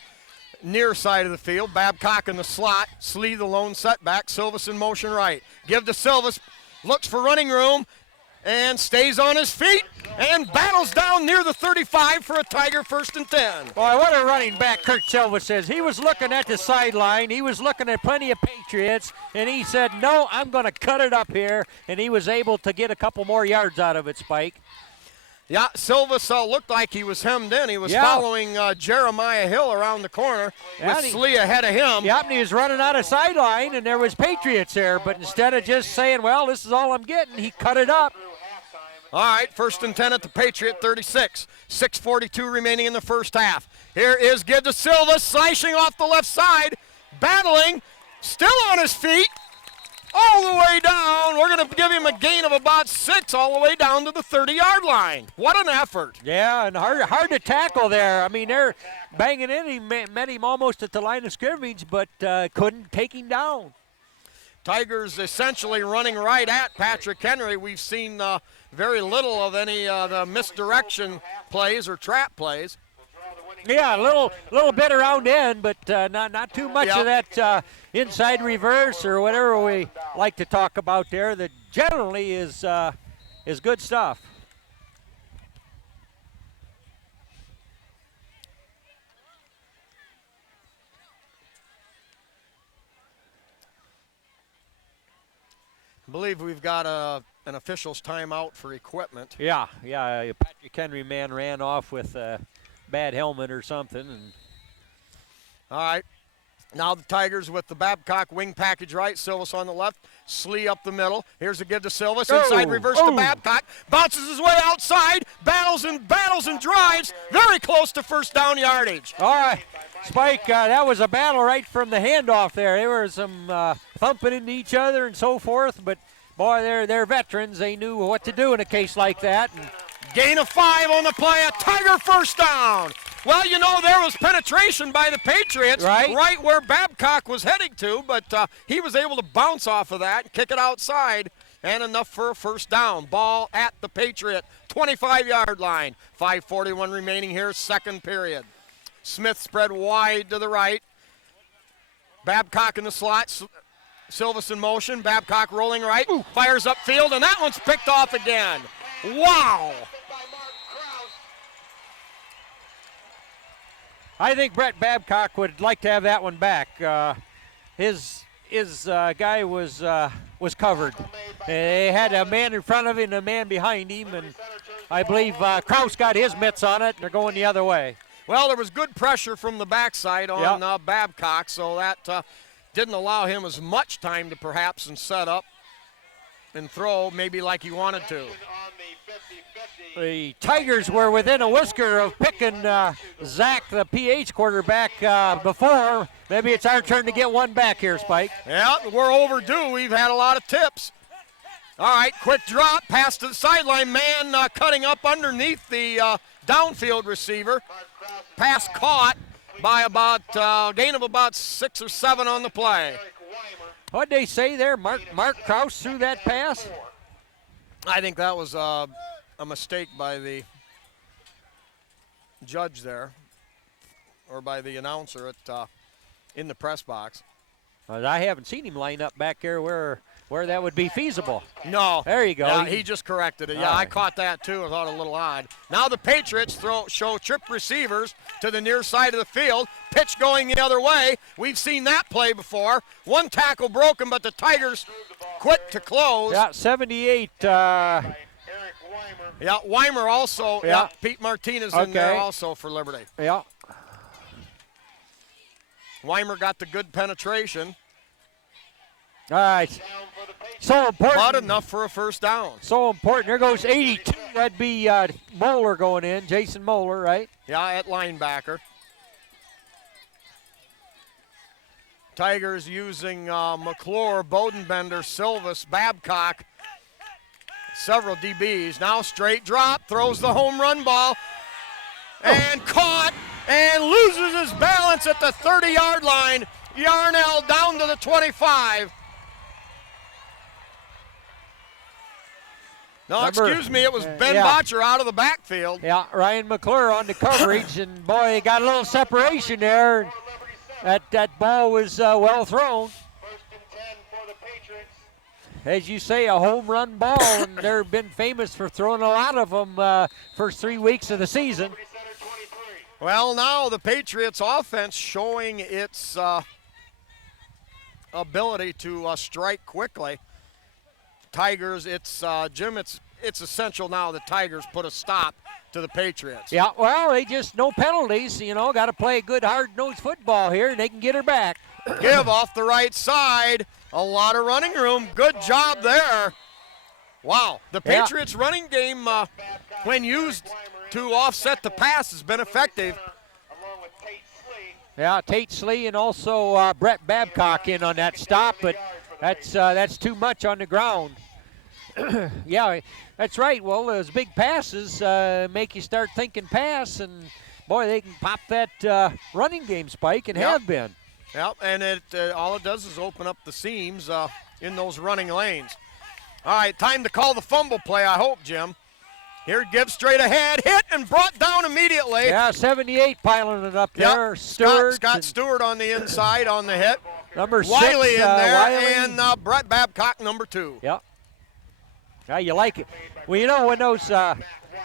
near side of the field. Babcock in the slot. Slee the lone setback. Silvas in motion right. Give to Silvas. Looks for running room and stays on his feet and battles down near the 35 for a Tiger 1st and 10. Boy, what a running back Kurt Silvas is. He was looking at the sideline. He was looking at plenty of Patriots, and he said, no, I'm going to cut it up here, and he was able to get a couple more yards out of it, Spike. Yeah, Silvas looked like he was hemmed in. He was following Jeremiah Hill around the corner with Slee ahead of him. Yep, and he was running out of sideline, and there was Patriots there. But instead of just saying, well, this is all I'm getting, he cut it up. All right, 1st and 10 at the Patriot 36. 6:42 remaining in the first half. Here is Give to Silvas, slashing off the left side, battling, still on his feet. All the way down. We're going to give him a gain of about 6 all the way down to the 30-yard line. What an effort. Yeah, and hard to tackle there. I mean, they're banging in. He met him almost at the line of scrimmage, but couldn't take him down. Tigers essentially running right at Patrick Henry. We've seen very little of any the misdirection plays or trap plays. Yeah, a little bit around end, but not too much of that inside reverse or whatever we like to talk about there. That generally is good stuff. I believe we've got an official's timeout for equipment. Yeah. Patrick Henry man ran off with a bad helmet or something. And all right. Now the Tigers with the Babcock wing package right. Silvas on the left. Slee up the middle. Here's a give to Silvas. Inside reverse to Babcock. Bounces his way outside. Battles and drives. Very close to first down yardage. All right. Spike, that was a battle right from the handoff there. There were some thumping into each other and so forth, but boy, they're veterans. They knew what to do in a case like that. And Gain of 5 on the play, a Tiger first down. Well, you know, there was penetration by the Patriots right where Babcock was heading to, but he was able to bounce off of that and kick it outside, and enough for a first down. Ball at the Patriot 25-yard line. 5:41 remaining here, second period. Smith spread wide to the right. Babcock in the slot. Silvis in motion. Babcock rolling right. Fires upfield, and that one's picked off again. Wow! I think Brett Babcock would like to have that one back. His guy was covered. They had a man in front of him and a man behind him, and I believe Kraus got his mitts on it, and they're going the other way. Well, there was good pressure from the backside on Babcock, so that didn't allow him as much time to perhaps set up and throw maybe like he wanted to. The Tigers were within a whisker of picking Zach, the PH quarterback, before. Maybe it's our turn to get one back here, Spike. Yeah, we're overdue. We've had a lot of tips. All right, quick drop, pass to the sideline. Man cutting up underneath the downfield receiver. Pass caught by about gain of about 6 or 7 on the play. What'd they say there? Mark Kraus threw that pass? I think that was a mistake by the judge there, or by the announcer in the press box. I haven't seen him line up back there where that would be feasible. No. There you go. Yeah, he just corrected it. Yeah, I caught that too. I thought it a little odd. Now the Patriots show trip receivers to the near side of the field. Pitch going the other way. We've seen that play before. One tackle broken, but the Tigers quick to close. Yeah, 78. Yeah, Weimer also. Yeah, Pete Martinez in there also for Liberty. Yeah. Weimer got the good penetration. All right. So important. But enough for a first down. So important. There goes 82. That'd be Moeller going in. Jason Moeller, right? Yeah, at linebacker. Tigers using McClure, Bodenbender, Silvis, Babcock. Several DBs. Now straight drop. Throws the home run ball. And caught. And loses his balance at the 30-yard line. Yarnell down to the 25. No, excuse me, it was Ben Botcher out of the backfield. Yeah, Ryan McClure on the coverage, and boy, they got a little separation there. That ball was well thrown. As you say, a home run ball, and they've been famous for throwing a lot of them first 3 weeks of the season. Well, now the Patriots offense showing its ability to strike quickly. Tigers, Jim, it's essential now that Tigers put a stop to the Patriots. Yeah, well, they just, no penalties, got to play good hard-nosed football here, and they can get her back. Give off the right side, a lot of running room, good job there. Wow, the Patriots running game, when used to offset the pass, has been effective. Yeah, Tate Slee and also Brett Babcock in on that stop, but that's too much on the ground. Yeah, that's right. Well, those big passes make you start thinking pass, and boy, they can pop that running game, Spike, and have been. Yep, and all it does is open up the seams in those running lanes. All right, time to call the fumble play, I hope, Jim. Here, Gibbs straight ahead, hit and brought down immediately. Yeah, 78 piling it up there. Yep. Scott Stewart on the inside on the hit. Number 6. Wiley in there, and Brett Babcock, number 2. Yep. Yeah, you like it. Well, when those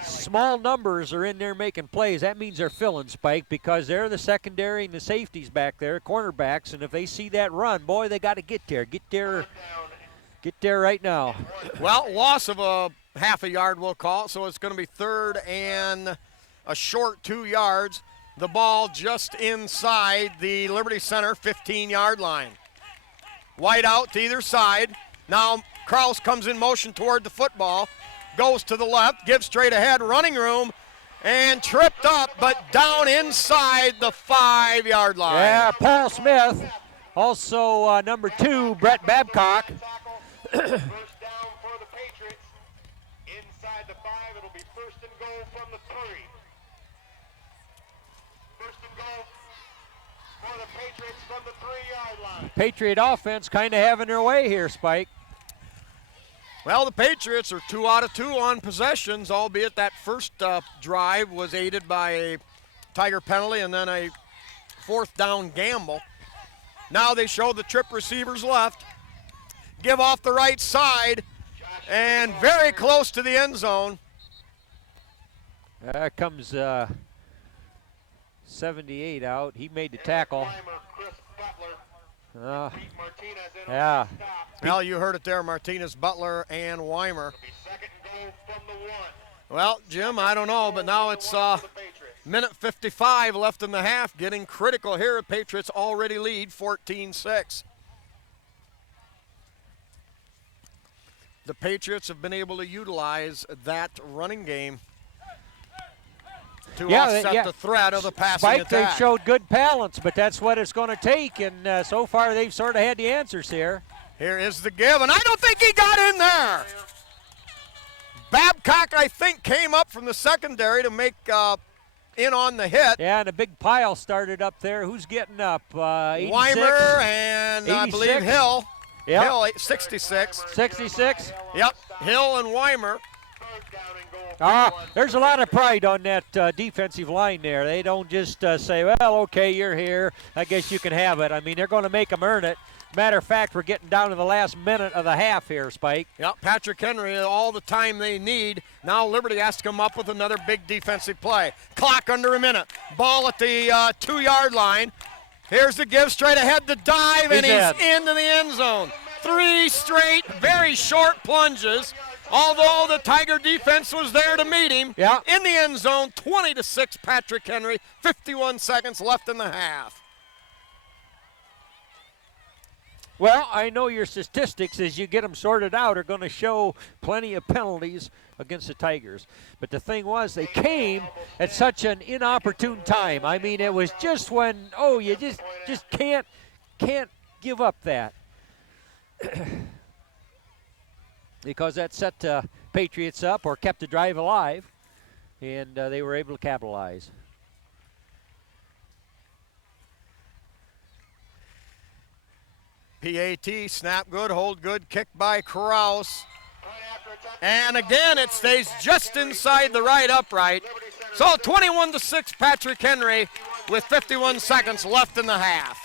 small numbers are in there making plays, that means they're filling, Spike, because they're the secondary and the safeties back there, cornerbacks, and if they see that run, boy, they got to get there. Get there right now. Well, loss of a half a yard, we'll call it, so it's going to be third and a short 2 yards. The ball just inside the Liberty Center 15-yard line. Wide out to either side. Now Kraus comes in motion toward the football, goes to the left, gives straight ahead, running room, and tripped up, but down inside the 5-yard line. Yeah, Paul Smith, also number 2, Brett Babcock. the 3-yard line. Patriot offense kind of having their way here, Spike. Well, the Patriots are 2 out of 2 on possessions, albeit that first drive was aided by a Tiger penalty and then a 4th down gamble. Now they show the trip receivers left, give off the right side, and very close to the end zone. Comes 78 out. He made the tackle. Yeah. Well, you heard it there, Martinez, Butler, and Weimer. Well, Jim, I don't know, but now it's minute 55 left in the half, getting critical here. Patriots already lead 14-6. The Patriots have been able to utilize that running game to offset the threat of the passing Spike, attack. they've showed good balance, but that's what it's going to take, and so far they've sort of had the answers here. Here is the give, and I don't think he got in there. Babcock, I think, came up from the secondary to make in on the hit. Yeah, and a big pile started up there. Who's getting up? 86? Weimer and I believe Hill. Yep. Hill, 66. 66? Yep, Hill and Weimer. There's a lot of pride on that defensive line there. They don't just say, well, okay, you're here. I guess you can have it. I mean, they're going to make them earn it. Matter of fact, we're getting down to the last minute of the half here, Spike. Yep, Patrick Henry, all the time they need. Now Liberty has to come up with another big defensive play. Clock under a minute. Ball at the 2-yard line. Here's the give straight ahead, the dive, and he's into the end zone. 3 straight, very short plunges. Although the Tiger defense was there to meet him. Yeah. In the end zone, 20-6 Patrick Henry, 51 seconds left in the half. Well, I know your statistics as you get them sorted out are going to show plenty of penalties against the Tigers. But the thing was, they came at such an inopportune time. I mean, it was just when, you just can't give up that. Because that set Patriots up or kept the drive alive, and they were able to capitalize. PAT, snap good, hold good, kick by Kraus. And again, it stays just inside the right upright. So 21-6 Patrick Henry with 51 seconds left in the half.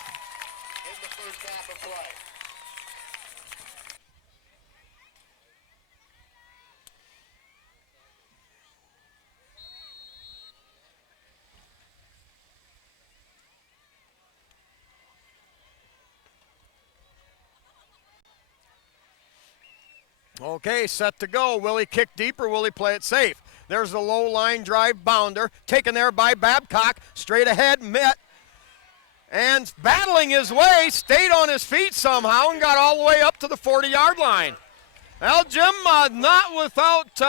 Okay, set to go. Will he kick deep or will he play it safe? There's the low line drive bounder, taken there by Babcock, straight ahead, Mitt. And battling his way, stayed on his feet somehow and got all the way up to the 40-yard line. Well, Jim, not without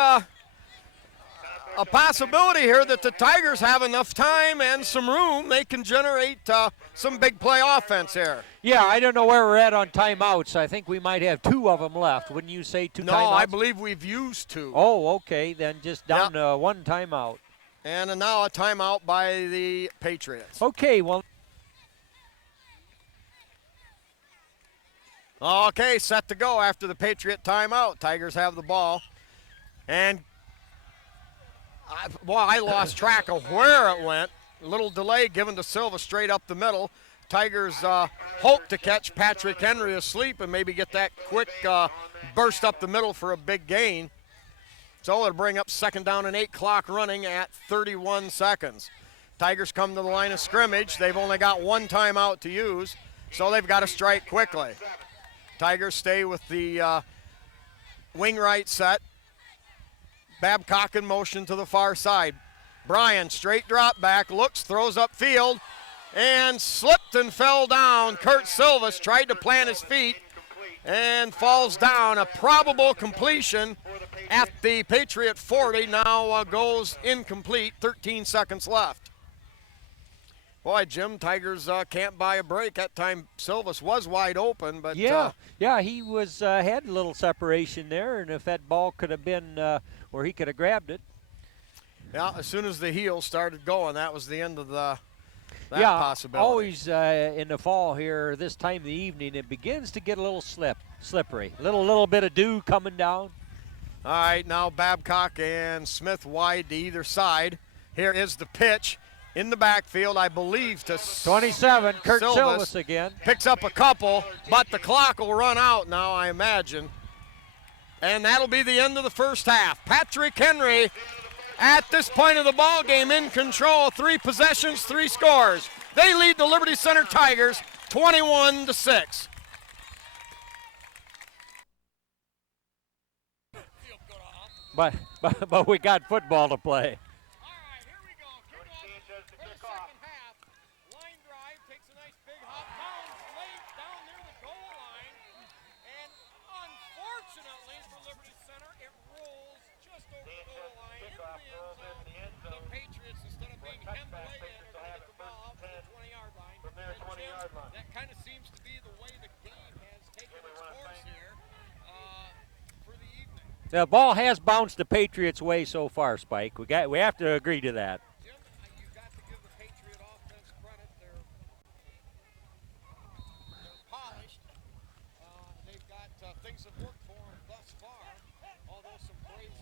a possibility here that the Tigers have enough time and some room. They can generate some big play offense here. Yeah, I don't know where we're at on timeouts. I think we might have 2 of them left. Wouldn't you say 2 timeouts? No, I believe we've used 2. Oh, okay, then just down to 1 timeout. And now a timeout by the Patriots. Okay, well. Okay, set to go after the Patriot timeout. Tigers have the ball. And, I lost track of where it went. A little delay given to Silva straight up the middle. Tigers hope to catch Patrick Henry asleep and maybe get that quick burst up the middle for a big gain. So it'll bring up 2nd down and 8, clock running at 31 seconds. Tigers come to the line of scrimmage. They've only got 1 timeout to use, so they've got to strike quickly. Tigers stay with the wing right set. Babcock in motion to the far side. Bryan, straight drop back, looks, throws upfield, and slipped and fell down. Kurt Silvas tried to plant his feet and falls down. A probable completion at the Patriot 40 now goes incomplete, 13 seconds left. Boy, Jim, Tigers can't buy a break. That time Silvas was wide open, but yeah, he was had a little separation there, and if that ball could have been where he could have grabbed it. Yeah, as soon as the heel started going, that was the end of the that yeah, possibility. always in the fall here, this time of the evening, it begins to get a little slippery. Little bit of dew coming down. All right, now Babcock and Smith wide to either side. Here is the pitch in the backfield, I believe, to 27, Kurt Silvas. Silvas again. Picks up a couple, but the clock will run out now, I imagine. And that'll be the end of the first half. Patrick Henry, at this point of the ball game, in control. 3 possessions, 3 scores. They lead the Liberty Center Tigers 21-6. But we got football to play. All right, here we go. Kickoff for the second half. Line drive takes a nice big hop, bounds late down near the goal line. And unfortunately for Liberty Center, it rolls just over the goal line into the end zone. The Patriots, instead of being hemmed away in, are going to get the ball out to the 20-yard line. From their 20-yard line. That kind of seems to be the way the game has taken its course here for the evening. The ball has bounced the Patriots' way so far, Spike. We have to agree to that. Jim, you've got to give the Patriot offense credit. They're polished. They've got things that work for them thus far, although some crazy.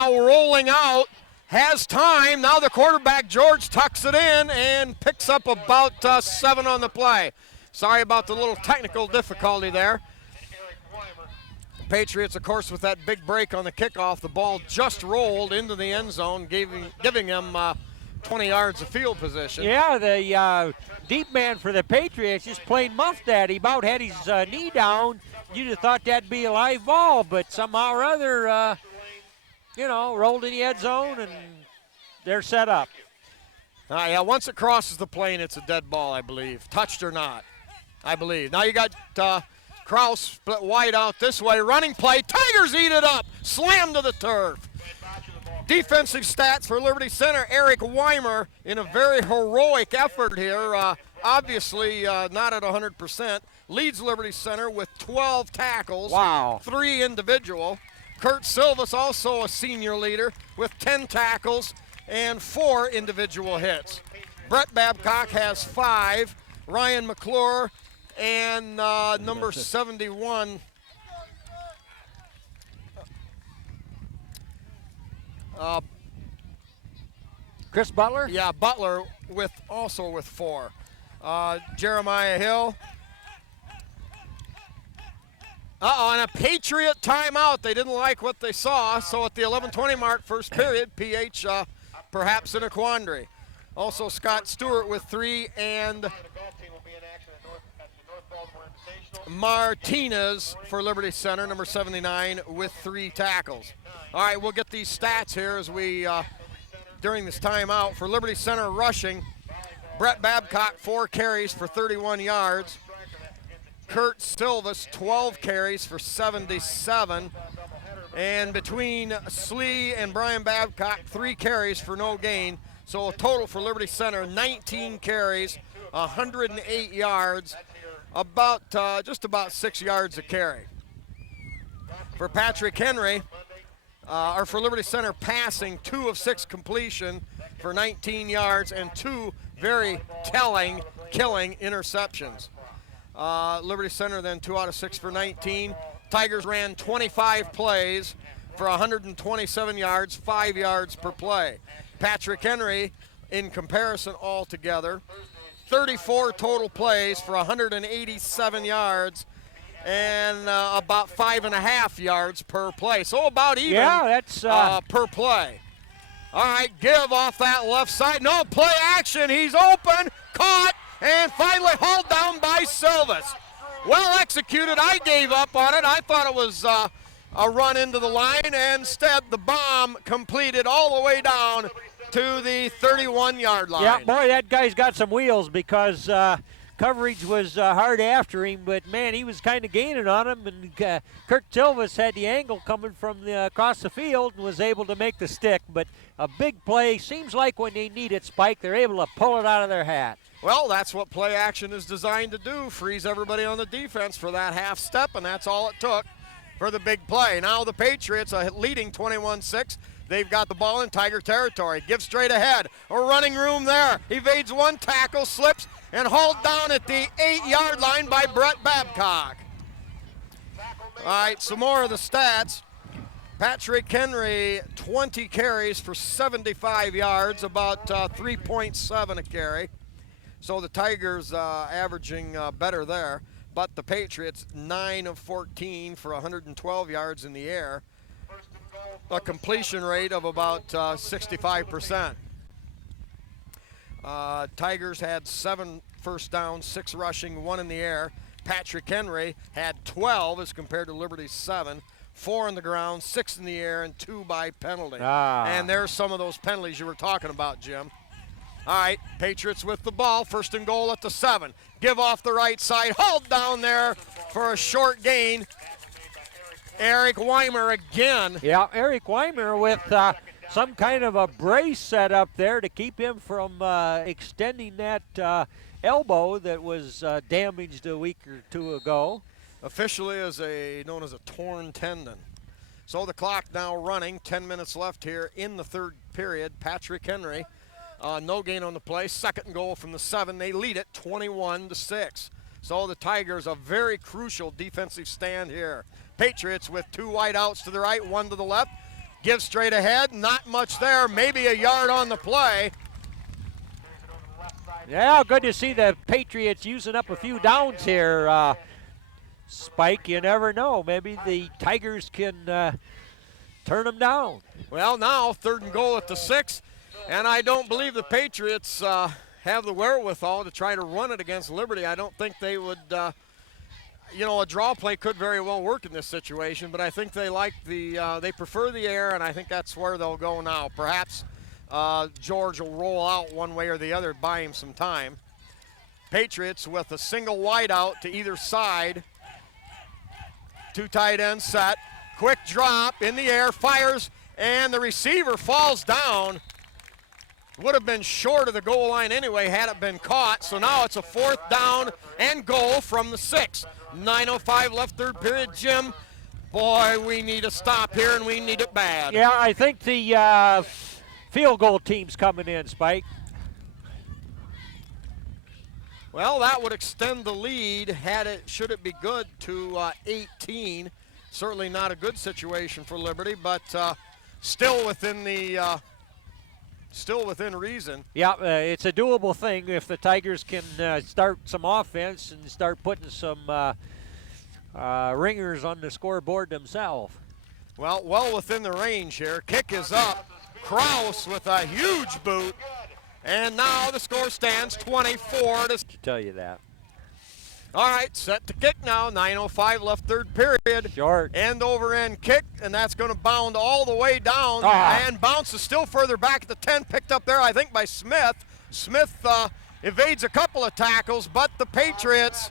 Now rolling out, has time. Now the quarterback, George, tucks it in and picks up about 7 on the play. Sorry about the little technical difficulty there. Patriots, of course, with that big break on the kickoff, the ball just rolled into the end zone, giving them 20 yards of field position. Yeah, the deep man for the Patriots just plain muffed that. He about had his knee down. You'd have thought that'd be a live ball, but somehow or other, rolled in the end zone, and they're set up. Yeah, once it crosses the plane, it's a dead ball, I believe. Touched or not, I believe. Now you got Kraus split wide out this way. Running play. Tigers eat it up. Slam to the turf. Defensive stats for Liberty Center. Eric Weimer in a very heroic effort here. Obviously not at 100%. Leads Liberty Center with 12 tackles. Wow. 3 individual. Kurt Silvas, also a senior leader, with 10 tackles and 4 individual hits. Brett Babcock has 5. Ryan McClure and number 71. Chris Butler? Yeah, Butler with 4. Jeremiah Hill. And a Patriot timeout. They didn't like what they saw, so at the 11:20 mark, first period, PH perhaps in a quandary. Also, Scott Stewart with 3, and Martinez for Liberty Center, number 79, with 3 tackles. All right, we'll get these stats here as we, during this timeout. For Liberty Center rushing, Brett Babcock, 4 carries for 31 yards. Kurt Silvas, 12 carries for 77. And between Slee and Brian Babcock, 3 carries for no gain. So a total for Liberty Center, 19 carries, 108 yards, just about 6 yards a carry. For Patrick Henry, or for Liberty Center passing, 2 of 6 completion for 19 yards and 2 very killing interceptions. Liberty Center then 2 out of 6 for 19. Tigers ran 25 plays for 127 yards, 5 yards per play. Patrick Henry, in comparison altogether, 34 total plays for 187 yards and about 5.5 yards per play. So about even per play. All right, give off that left side. No, play action. He's open, caught, and finally hauled down by Silvas. Well executed. I gave up on it. I thought it was a run into the line, and instead the bomb completed all the way down to the 31-yard line. Yeah, boy, that guy's got some wheels because coverage was hard after him, but, man, he was kind of gaining on him, and Kurt Silvas had the angle coming from across the field and was able to make the stick. But a big play, seems like when they need it, Spike, they're able to pull it out of their hat. Well, that's what play action is designed to do, freeze everybody on the defense for that half step, and that's all it took. for the big play. Now the Patriots are leading 21-6. They've got the ball in Tiger territory. Give straight ahead. A running room there. Evades one tackle, slips, and hauled down at the 8-yard line by Brett Babcock. All right, some more of the stats. Patrick Henry, 20 carries for 75 yards, about 3.7 a carry. So the Tigers averaging better there. But the Patriots, 9 of 14 for 112 yards in the air. A completion rate of about 65%. Tigers had 7 first downs, 6 rushing, 1 in the air. Patrick Henry had 12 as compared to Liberty's 7. 4 on the ground, 6 in the air, and 2 by penalty. And there's some of those penalties you were talking about, Jim. All right, Patriots with the ball, 1st and goal at the 7. Give off the right side, hauled down there for a short gain. Eric Weimer again. Yeah, Eric Weimer with some kind of a brace set up there to keep him from extending that elbow that was damaged a week or 2 ago. Officially known as a torn tendon. So the clock now running, 10 minutes left here in the 3rd period. Patrick Henry, no gain on the play, 2nd and goal from the 7. They lead it 21-6. So the Tigers, a very crucial defensive stand here. Patriots with 2 wide outs to the right, 1 to the left. Give straight ahead, not much there, maybe a yard on the play. Yeah, good to see the Patriots using up a few downs here. Spike, you never know. Maybe the Tigers can turn them down. Well, now 3rd and goal at the 6, and I don't believe the Patriots have the wherewithal to try to run it against Liberty. I don't think they would, a draw play could very well work in this situation, but I think they like they prefer the air, and I think that's where they'll go now. Perhaps George will roll out one way or the other, buy him some time. Patriots with a single wide out to either side. 2 tight ends set. Quick drop in the air, fires, and the receiver falls down. Would have been short of the goal line anyway had it been caught. So now it's a 4th down and goal from the 6. 9:05 left 3rd period. Jim, boy, we need a stop here, and we need it bad. Yeah, I think the field goal team's coming in, Spike. Well, that would extend the lead should it be good to 18. Certainly not a good situation for Liberty, but still within reason. Yeah, it's a doable thing if the Tigers can start some offense and start putting some ringers on the scoreboard themselves. Well within the range here. Kick is up. Kraus with a huge boot. And now the score stands 24 to tell you that. All right, set to kick now. 9:05 left 3rd period. Short. End over end kick, and that's going to bound all the way down and bounces still further back at the 10. Picked up there, I think, by Smith. Smith evades a couple of tackles, but the Patriots,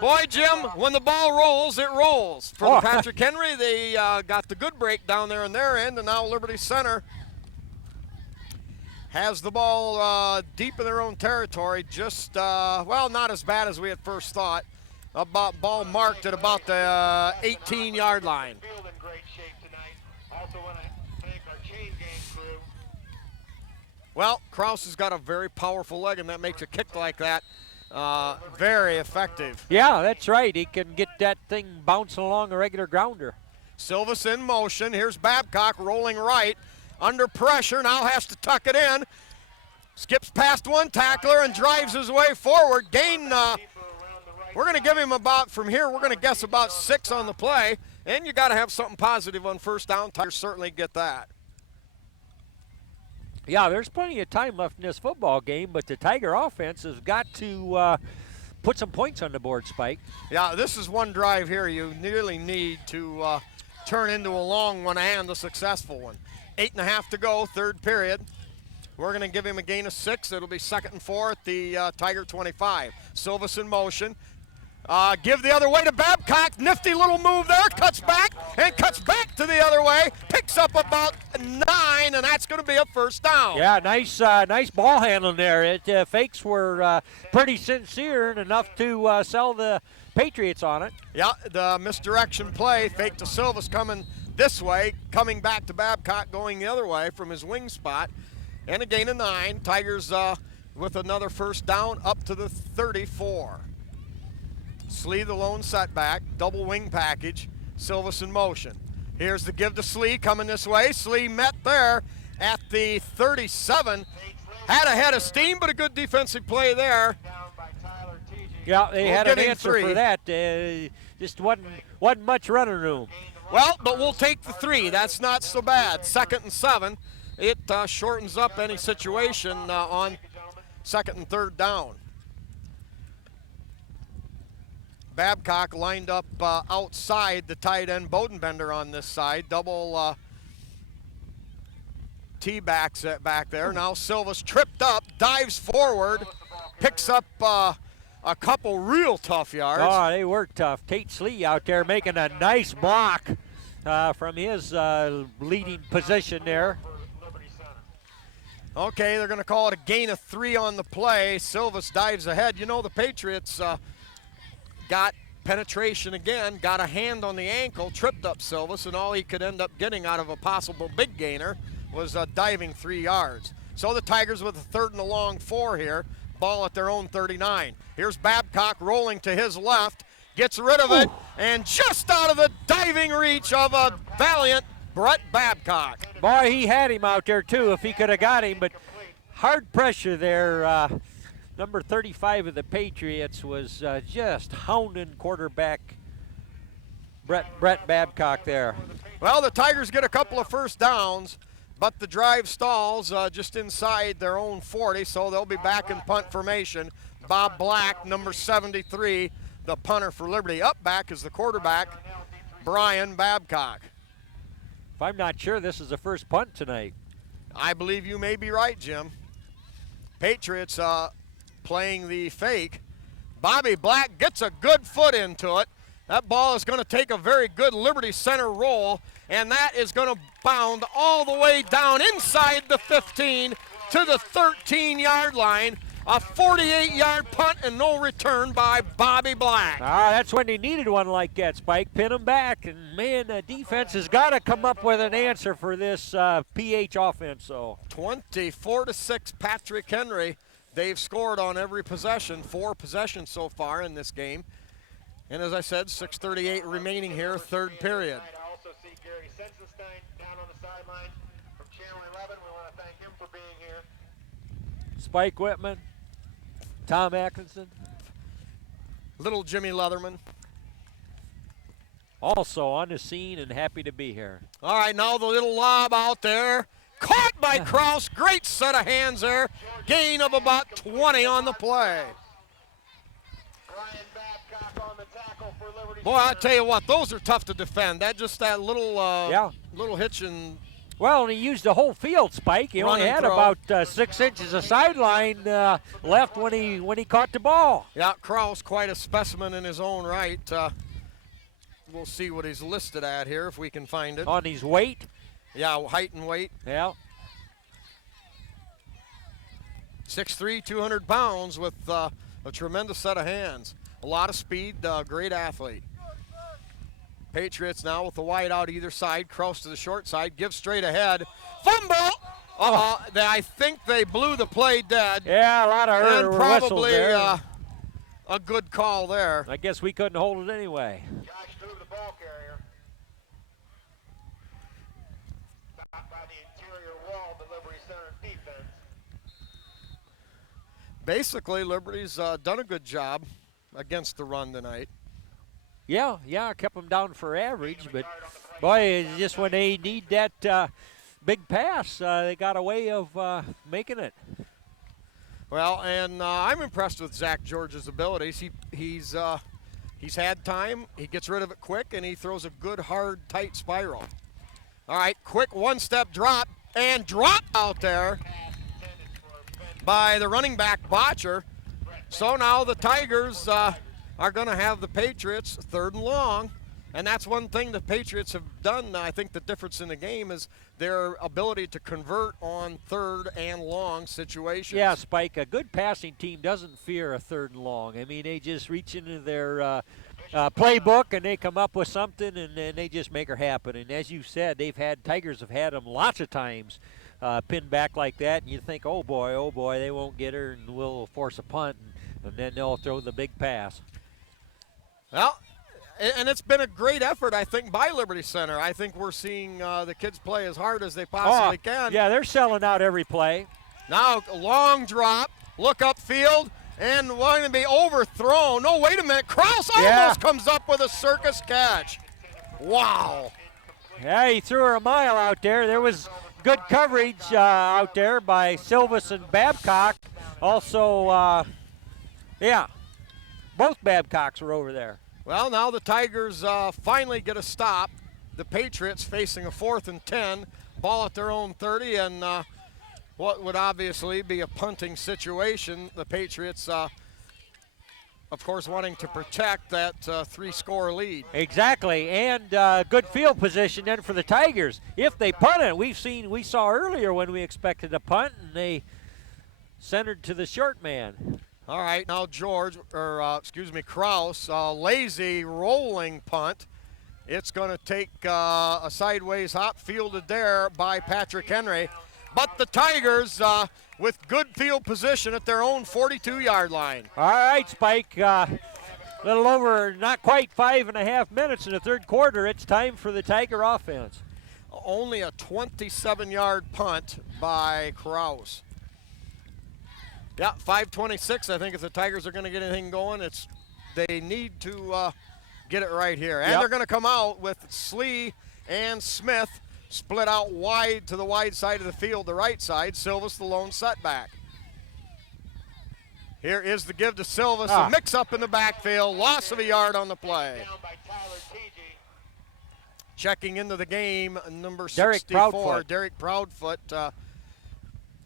boy, Jim, when the ball rolls, it rolls. For Patrick Henry, they got the good break down there on their end, and now Liberty Center has the ball deep in their own territory, just, not as bad as we at first thought. Ball marked at about the 18-yard line. Field in great shape tonight. Also want to thank our chain gang crew. Well, Kraus has got a very powerful leg, and that makes a kick like that very effective. Yeah, that's right. He can get that thing bouncing along a regular grounder. Silvas in motion. Here's Babcock rolling right. Under pressure, now has to tuck it in. Skips past one tackler and drives his way forward. Gain, we're going to give him from here, we're going to guess about 6 on the play. And you got to have something positive on 1st down. Tigers certainly get that. Yeah, there's plenty of time left in this football game, but the Tiger offense has got to put some points on the board, Spike. Yeah, this is one drive here you nearly need to turn into a long one and a successful one. 8.5 to go, 3rd period. We're going to give him a gain of 6. It'll be 2nd and 4 at the Tiger 25. Silvas in motion. Give the other way to Babcock. Nifty little move there. Cuts back and cuts back to the other way. Picks up about 9, and that's going to be a 1st down. Yeah, nice ball handling there. Fakes were pretty sincere and enough to sell the Patriots on it. Yeah, the misdirection play, fake to Silva's coming this way, coming back to Babcock going the other way from his wing spot. And a gain of 9. Tigers with another first down up to the 34. Slee the lone setback, double wing package, Silvas in motion. Here's the give to Slee coming this way. Slee met there at the 37. Had a head of steam, but a good defensive play there. Yeah, they We'll had give an him answer 3. for that. Just wasn't much running room. Well, but we'll take the 3. That's not so bad. 2nd and 7. It shortens up any situation on 2nd and 3rd down. Babcock lined up outside the tight end Bodenbender on this side. Double T-backs back there. Now Silva's tripped up, dives forward, picks up a couple real tough yards. Oh, they were tough. Tate Slee out there making a nice block from his leading position there. Okay, they're going to call it a gain of 3 on the play. Silvas dives ahead. You know, the Patriots got penetration again, got a hand on the ankle, tripped up Silvas, and all he could end up getting out of a possible big gainer was diving 3 yards. So the Tigers with a 3rd and a long 4 here. Ball at their own 39. Here's Babcock rolling to his left, gets rid of it, and just out of the diving reach of a valiant Brett Babcock. Boy, he had him out there too if he could have got him, but hard pressure there. Number 35 of the Patriots was just hounding quarterback Brett Babcock there. Well, the Tigers get a couple of first downs, but the drive stalls just inside their own 40, so they'll be back in punt formation. Bob Black, number 73, the punter for Liberty. Up back is the quarterback, Brian Babcock. If I'm not sure, this is the first punt tonight. I believe you may be right, Jim. Patriots playing the fake. Bobby Black gets a good foot into it. That ball is going to take a very good Liberty Center roll, and that is going to bound all the way down inside the 15 to the 13-yard line. A 48-yard punt and no return by Bobby Black. That's when they needed one like that, Spike. Pin them back, and man, the defense has got to come up with an answer for this PH offense. So 24-6, Patrick Henry. They've scored on every possession, 4 possessions so far in this game. And as I said, 6:38 remaining here, 3rd period. I also see Gary Sensenstein down on the sideline from Channel 11. We want to thank him for being here. Spike Whitman, Tom Atkinson, Little Jimmy Leatherman. also on the scene and happy to be here. All right, now the little lob out there. Caught by Kraus. Great set of hands there. Gain of about 20 on the play. Brian Babcock on the tackle for Liberty. Boy, I tell you what, those are tough to defend. That little Yeah. little hitch and Well, and he used the whole field, Spike. He only Run and had throw. about 6 inches of sideline left when he caught the ball. yeah, Kraus quite a specimen in his own right. We'll see what he's listed at here if we can find it. On his weight. Yeah, height and weight. Yeah. 6'3", 200 pounds with a tremendous set of hands. A lot of speed, great athlete. Patriots now with the wide out either side. Kraus to the short side, gives straight ahead. Fumble! I think they blew the play dead. Yeah, a lot of And whistles probably there. a good call there. I guess we couldn't hold it anyway. Josh Drew, the ball carrier. Stopped by the interior wall, the Liberty Center defense. Basically, Liberty's done a good job against the run tonight. Yeah, kept them down for average, but boy, it's just when they need that big pass, they got a way of making it. Well, and I'm impressed with Zach George's abilities. He's had time. He gets rid of it quick, and he throws a good, hard, tight spiral. All right, quick one-step drop, and drop out there by the running back, Botcher. So now the Tigers are going to have the Patriots 3rd and long And that's one thing the Patriots have done. I think the difference in the game is their ability to convert on third and long situations. Yeah, Spike, a good passing team doesn't fear a third and long. I mean, they just reach into their playbook and they come up with something and they just make her happen. And as you said, Tigers have had them lots of times pinned back like that, and you think, oh boy, they won't get her and we'll force a punt, and then they'll throw the big pass. Well, and it's been a great effort, I think, by Liberty Center. I think we're seeing the kids play as hard as they possibly can. Yeah, they're selling out every play. Now, a long drop, look upfield, and going to be overthrown. No, wait a minute. Krause almost comes up with a circus catch. Wow. Yeah, he threw her a mile out there. There was good coverage out there by Silvis and Babcock. Also, both Babcocks were over there. Well, now the Tigers finally get a stop. The Patriots facing a 4th and 10, ball at their own 30, and what would obviously be a punting situation. The Patriots, of course, wanting to protect that 3-score lead. Exactly, and good field position then for the Tigers. If they punt it, we saw earlier when we expected a punt, and they centered to the short man. All right, now Krause, lazy rolling punt. It's going to take a sideways hop, fielded there by Patrick Henry. But the Tigers with good field position at their own 42-yard line. All right, Spike, little over, not quite 5.5 minutes in the third quarter. It's time for the Tiger offense. Only a 27-yard punt by Krause. Yeah, 5:26. I think if the Tigers are going to get anything going, they need to get it right here. And they're going to come out with Slee and Smith split out wide to the wide side of the field, the right side. Silvis the lone setback. Here is the give to Silvis. A mix-up in the backfield. Loss of a yard on the play. Checking into the game, number 64, Derek Proudfoot.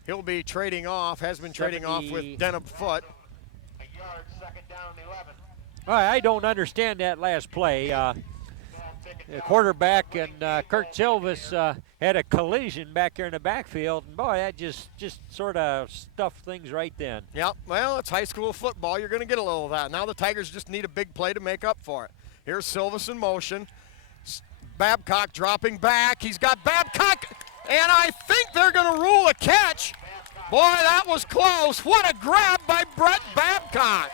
He'll be trading off, has been trading off with Denham Foot. A yard, second down, 11. All right, I don't understand that last play. The quarterback and Kurt Silvis had a collision back there in the backfield, and boy, that just sort of stuffed things right then. Yeah, well, it's high school football. You're going to get a little of that. Now the Tigers just need a big play to make up for it. Here's Silvis in motion. Babcock dropping back. He's got Babcock, and I think they're going to rule a catch. Boy, that was close. What a grab by Brett Babcock.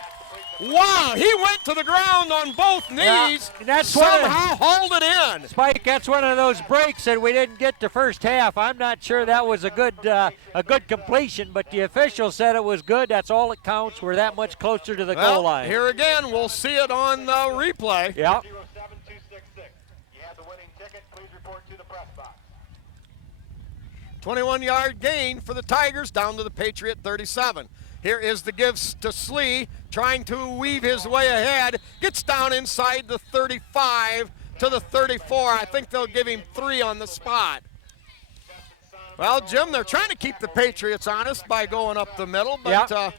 Wow, he went to the ground on both knees, somehow hauled it in. Spike, that's one of those breaks that we didn't get the first half. I'm not sure that was a good completion, but the official said it was good. That's all that counts. We're that much closer to the goal line. Here again, we'll see it on replay. Yeah. 07266. You have the winning ticket. Please report to the press box. 21-yard gain for the Tigers down to the Patriot 37. Here is the give to Slee, trying to weave his way ahead. Gets down inside the 35 to the 34. I think they'll give him 3 on the spot. Well, Jim, they're trying to keep the Patriots honest by going up the middle, but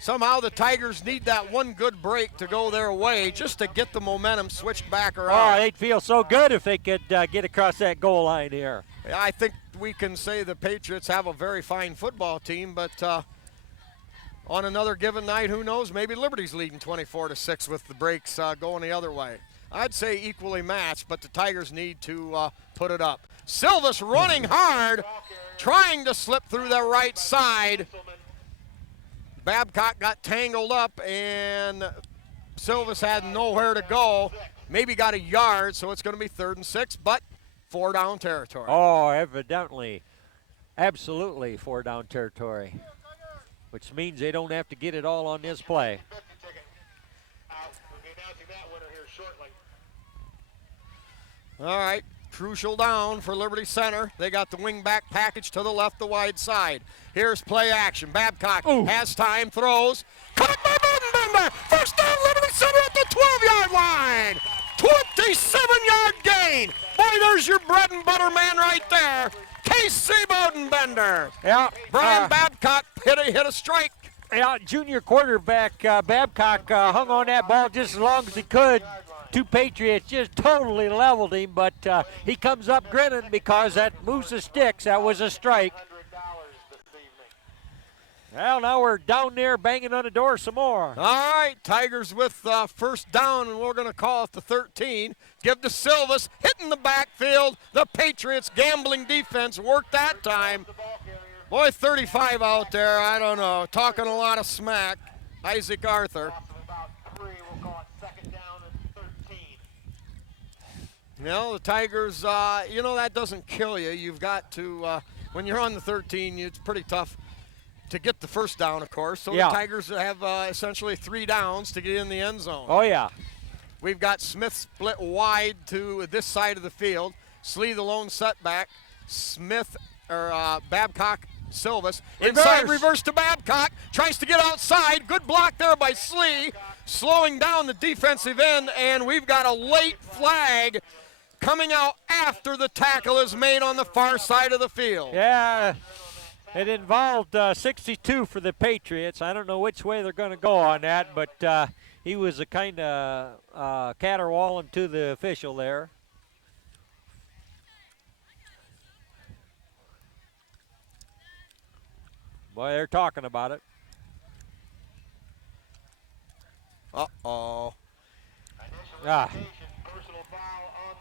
somehow the Tigers need that one good break to go their way just to get the momentum switched back around. Oh, they'd feel so good if they could get across that goal line here. I think we can say the Patriots have a very fine football team, but on another given night, who knows? Maybe Liberty's leading 24-6 with the breaks going the other way. I'd say equally matched, but the Tigers need to put it up. Silvis running hard, trying to slip through the right side. Babcock got tangled up, and Silvis had nowhere to go. Maybe got a yard, so it's going to be 3rd and 6, but 4-down territory. Oh, evidently. Absolutely 4-down territory, which means they don't have to get it all on this play. All right, crucial down for Liberty Center. They got the wing back package to the left, the wide side. Here's play action. Babcock has time, throws. Caught by Bodenbender. First down, Liberty Center at the 12-yard line. 27-yard gain. Boy, there's your bread and butter man right there. Casey Bodenbender. Yeah. Brian Babcock hit a strike Yeah, junior quarterback Babcock hung on that ball just as long as he could. Two Patriots just totally leveled him, but he comes up grinning because that moves the sticks. That was a strike. Well, now we're down there banging on the door some more. All right, Tigers with first down, and we're going to call it the 13. Give to Silvas, hitting the backfield. The Patriots' gambling defense worked that time. Boy, 35 out there, I don't know, talking a lot of smack. Isaac Arthur. You know, the Tigers, you know, that doesn't kill you. You've got to, when you're on the 13, it's pretty tough to get the first down, of course. So yeah. The Tigers have essentially 3 downs to get in the end zone. Oh, yeah. We've got Smith split wide to this side of the field. Slee the lone setback. Babcock, Silvas. Inside reverse to Babcock. Tries to get outside. Good block there by Slee. Slowing down the defensive end, and we've got a late flag coming out after the tackle is made on the far side of the field. Yeah, it involved 62 for the Patriots. I don't know which way they're going to go on that, but he was a kind of caterwauling to the official there. Boy, they're talking about it. Uh-oh. Ah.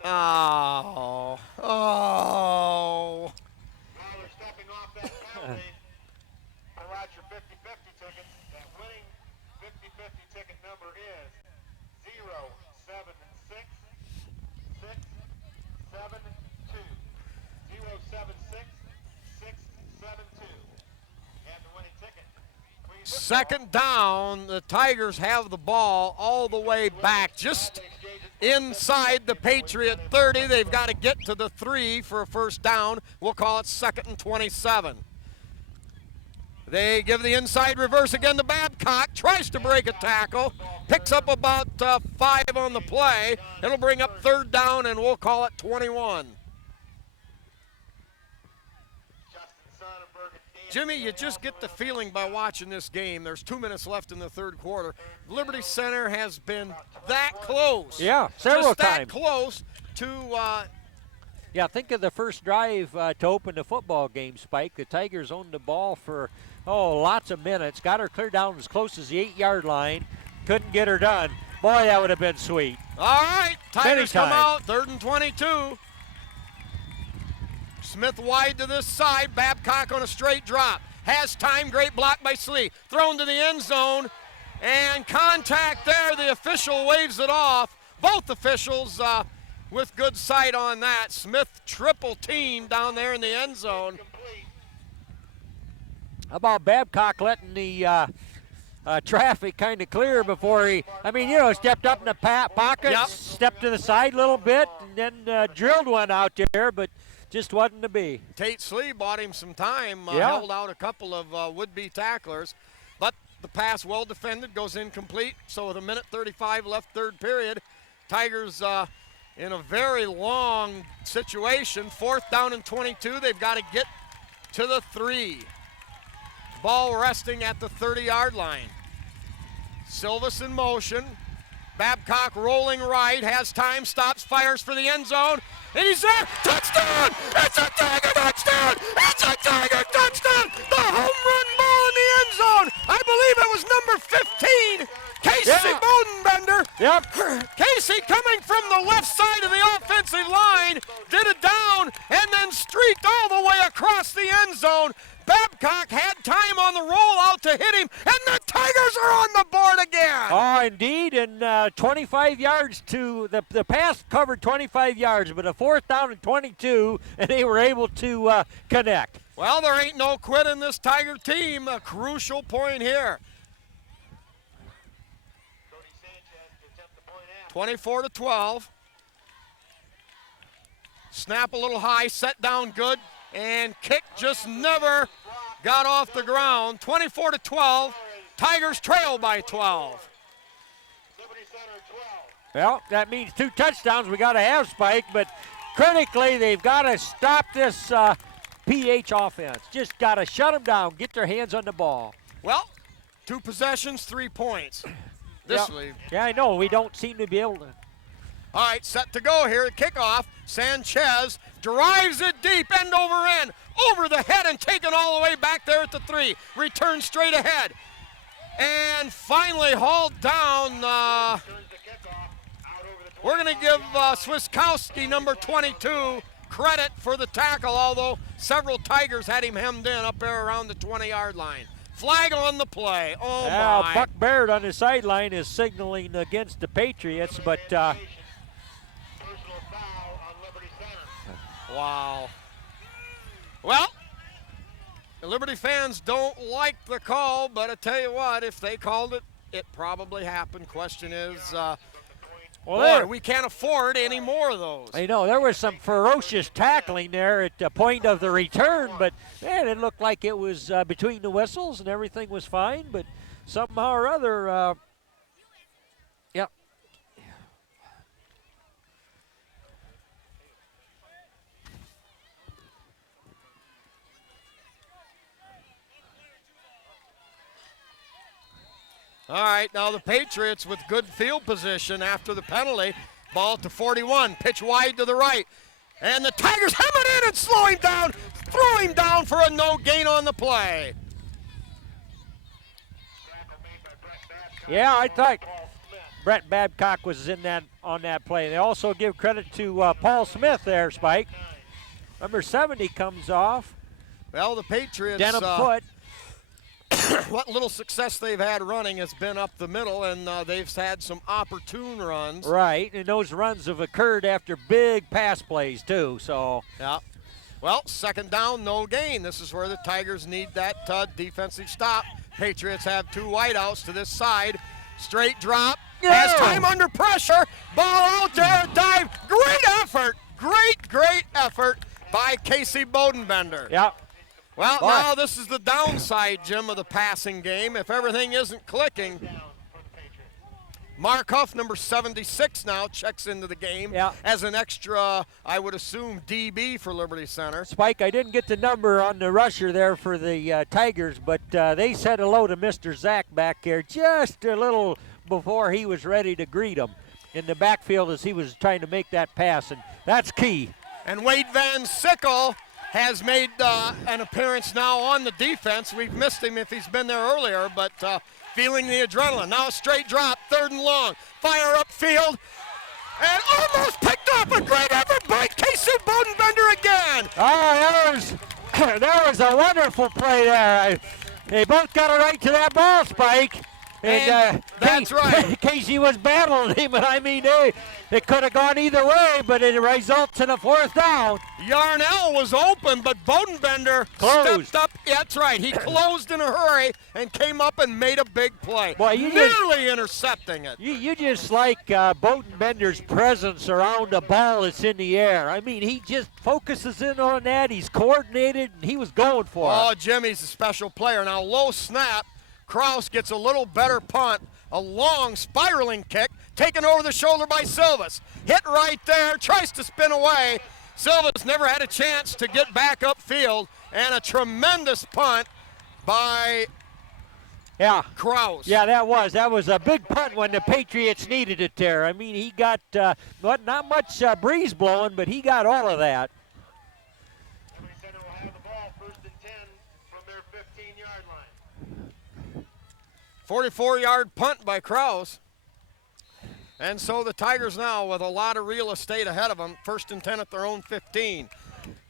Oh. Oh. They're stepping off that penalty. Provide your 50-50 tickets. That winning 50-50 ticket number is 076-672. 076-672. And the winning ticket. Second down, the Tigers have the ball all the way back, just inside the Patriot 30. They've got to get to the 3 for a first down. We'll call it 2nd and 27. They give the inside reverse again to Babcock. Tries to break a tackle. Picks up about 5 on the play. It'll bring up 3rd down, and we'll call it 21. Jimmy, you just get the feeling by watching this game. There's 2 minutes left in the 3rd quarter. Liberty Center has been that close. Yeah, several just that times. Close to. Yeah, think of the first drive to open the football game, Spike. The Tigers owned the ball for, lots of minutes. Got her clear down as close as the 8-yard line. Couldn't get her done. Boy, that would have been sweet. All right, Tigers come Anytime. out, 3rd and 22. Smith wide to this side. Babcock on a straight drop. Has time. Great block by Slee. Thrown to the end zone. And contact there. The official waves it off. Both officials with good sight on that. Smith triple team down there in the end zone. How about Babcock letting the traffic kind of clear before he, stepped up in the pocket, Yep. stepped to the side a little bit, and then drilled one out there, but just wasn't to be. Tate Slee bought him some time, Yeah. held out a couple of would-be tacklers, but the pass well defended, goes incomplete. So with 1:35 left, 3rd period, Tigers in a very long situation. 4th down and 22. They've got to get to the 3. Ball resting at the 30-yard line. Silvas in motion. Babcock rolling right, has time, stops, fires for the end zone, and he's there. Touchdown! It's a Tiger touchdown! It's a Tiger touchdown! The home run ball in the end zone! I believe it was number 15, Casey Bodenbender. Yep. Casey coming from the left side of the offensive line, did a down, and then streaked all the way across the end zone. Babcock had time on the rollout to hit him, and the Tigers are on the board again. Oh, indeed, and 25 yards to the pass covered 25 yards, but a 4th down and 22, and they were able to connect. Well, there ain't no quit in this Tiger team. A crucial point here. 24-12. Snap a little high, set down good, and kick just never got off the ground. 24-12. Tigers trail by 12. Well, that means 2 touchdowns we got to have, Spike, but critically they've got to stop this PH offense. Just got to shut them down, get their hands on the ball. Well, 2 possessions, 3 points. This Yeah. league. Yeah, I know. We don't seem to be able to. All right, set to go here. Kickoff. Sanchez drives it deep, end over end, over the head and taken all the way back there at the 3. Return straight ahead. And finally hauled down. We're going to give Swiskowski, number 22, credit for the tackle, although several Tigers had him hemmed in up there around the 20-yard line. Flag on the play. Oh, Yeah, my. Buck Baird on the sideline is signaling against the Patriots, but Personal foul on Liberty Center. Wow. Well, the Liberty fans don't like the call, but I tell you what, if they called it, it probably happened. Question is, boy, we can't afford any more of those. I know there was some ferocious tackling there at the point of the return, but man, it looked like it was between the whistles and everything was fine, but somehow or other, yep. All right, now the Patriots with good field position after the penalty. Ball to 41, pitch wide to the right. And the Tigers hem it in and slow him down, throw him down for a no gain on the play. Yeah, I thought Brett Babcock was in that on that play. They also give credit to Paul Smith there, Spike. Number 70 comes off. Well, the Patriots, Denim foot. what little success they've had running has been up the middle, and they've had some opportune runs. Right, and those runs have occurred after big pass plays too. So Yeah. Well, second down, no gain. This is where the Tigers need that defensive stop. Patriots have 2 wideouts to this side. Straight drop. Has time under pressure. Ball out there, dive. Great effort. Great effort by Casey Bodenbender. yeah, Well, Boy. now this is the downside, Jim, of the passing game. If everything isn't clicking, Mark Huff, number 76 now, checks into the game Yeah. as an extra, I would assume, DB for Liberty Center. Spike, I didn't get the number on the rusher there for the Tigers, but they said hello to Mr. Zach back there just a little before he was ready to greet him in the backfield as he was trying to make that pass, and that's key. And Wade Van Sickle has made an appearance now on the defense. We've missed him if he's been there earlier, but feeling the adrenaline. Now a straight drop, 3rd and long. Fire upfield, and almost picked up. A great effort by Casey Bodenbender again. Oh, there was a wonderful play there. They both got it right to that ball, Spike. And that's right. Casey was battling him, but I mean, it could have gone either way, but it results in a 4th down. Yarnell was open, but Bodenbender Closed. stepped up. Yeah, that's right. He closed in a hurry and came up and made a big play. Boy, you nearly intercepting it. You just like Bodenbender's presence around the ball that's in the air. I mean, he just focuses in on that. He's coordinated, and he was going for Oh, it. Jimmy's a special player. Now, low snap. Kraus gets a little better punt. A long spiraling kick taken over the shoulder by Silvas. Hit right there, tries to spin away. Silvas never had a chance to get back upfield, and a tremendous punt by Yeah. Kraus. Yeah, that was a big punt when the Patriots needed it there. I mean, he got not much breeze blowing, but he got all of that. Liberty Center will have the ball 1st and 10 from their 15-yard line. 44-yard punt by Kraus. And so the Tigers now with a lot of real estate ahead of them. 1st and 10 at their own 15.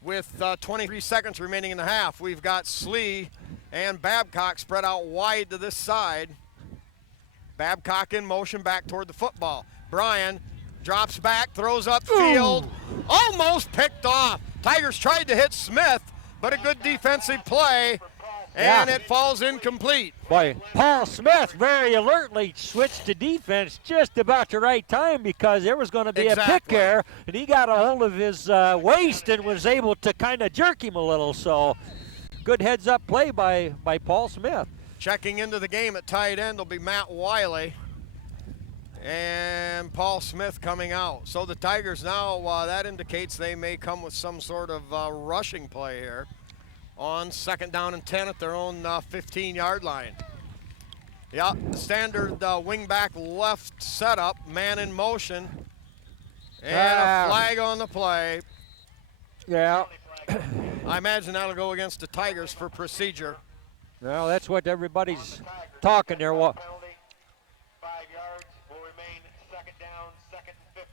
With 23 seconds remaining in the half, we've got Slee and Babcock spread out wide to this side. Babcock in motion back toward the football. Bryan drops back, throws upfield. Almost picked off. Tigers tried to hit Smith, but a good defensive play. And it falls incomplete. Boy, Paul Smith very alertly switched to defense just about the right time because there was going to be a pick there, and he got a hold of his waist and was able to kind of jerk him a little. So good heads-up play by Paul Smith. Checking into the game at tight end will be Matt Wiley. And Paul Smith coming out. So the Tigers now, that indicates they may come with some sort of rushing play here on 2nd down and 10 at their own 15-yard line. Yeah, standard wing-back left setup, man in motion, and a flag on the play. Yeah. I imagine that'll go against the Tigers for procedure. Well, that's what everybody's talking there. Well, Penalty, 5 yards, will remain second down, second and 15.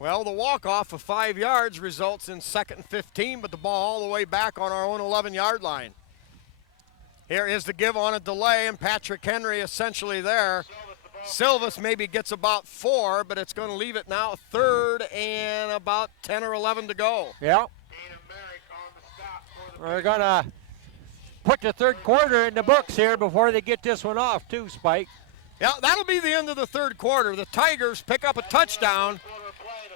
Well, the walk-off of 5 yards results in second and 15, but the ball all the way back on our own 11-yard line. Here is the give on a delay, and Patrick Henry essentially there. Silvas maybe gets about 4, but it's going to leave it now 3rd and about 10 or 11 to go. yeah. We're going to put the third quarter in the books here before they get this one off, too, Spike. Yeah, that'll be the end of the third quarter. The Tigers pick up a touchdown.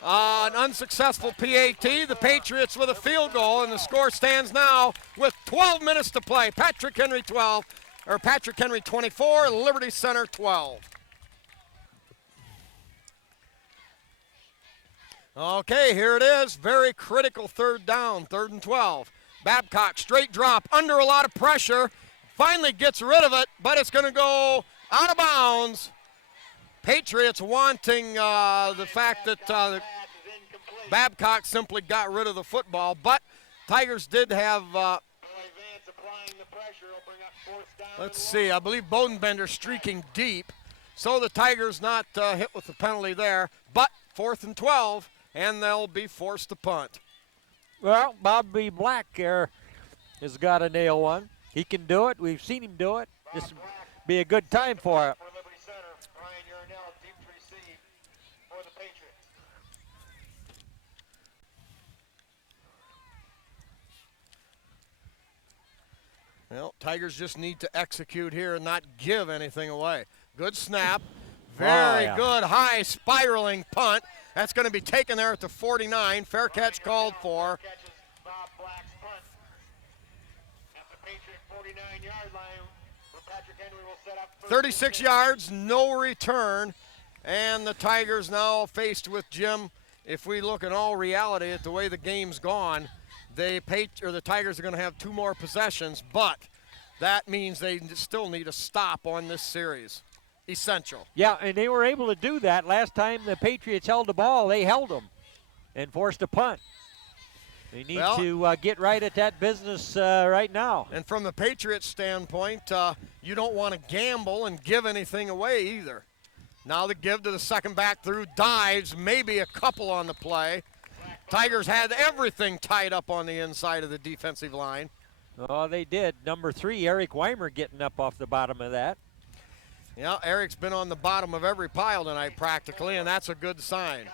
An unsuccessful PAT. The Patriots with a field goal, and the score stands now with 12 minutes to play. Patrick Henry 24, Liberty Center 12. Okay, here it is. Very critical third down, 3rd and 12. Babcock, straight drop, under a lot of pressure. Finally gets rid of it, but it's going to go out of bounds. Patriots wanting the fact that Babcock simply got rid of the football, but Tigers did have, let's see, I believe Bodenbender streaking deep, so the Tigers not hit with the penalty there, but 4th and 12, and they'll be forced to punt. Well, Bobby Black here has got to nail one. He can do it. We've seen him do it. This would be a good time for it. Well, Tigers just need to execute here and not give anything away. Good snap. Very good high spiraling punt. That's going to be taken there at the 49. Fair catch called for. 36 yards, no return. And the Tigers now faced with, Jim, if we look in all reality at the way the game's gone, the Tigers are going to have 2 more possessions, but that means they still need a stop on this series. Essential. Yeah, and they were able to do that last time the Patriots held the ball. They held them and forced a punt. They need to get right at that business right now. And from the Patriots' standpoint, you don't want to gamble and give anything away either. Now the give to the second back through dives, maybe a couple on the play. Tigers had everything tied up on the inside of the defensive line. Oh, they did. Number 3, Eric Weimer getting up off the bottom of that. Yeah, Eric's been on the bottom of every pile tonight practically, and that's a good sign.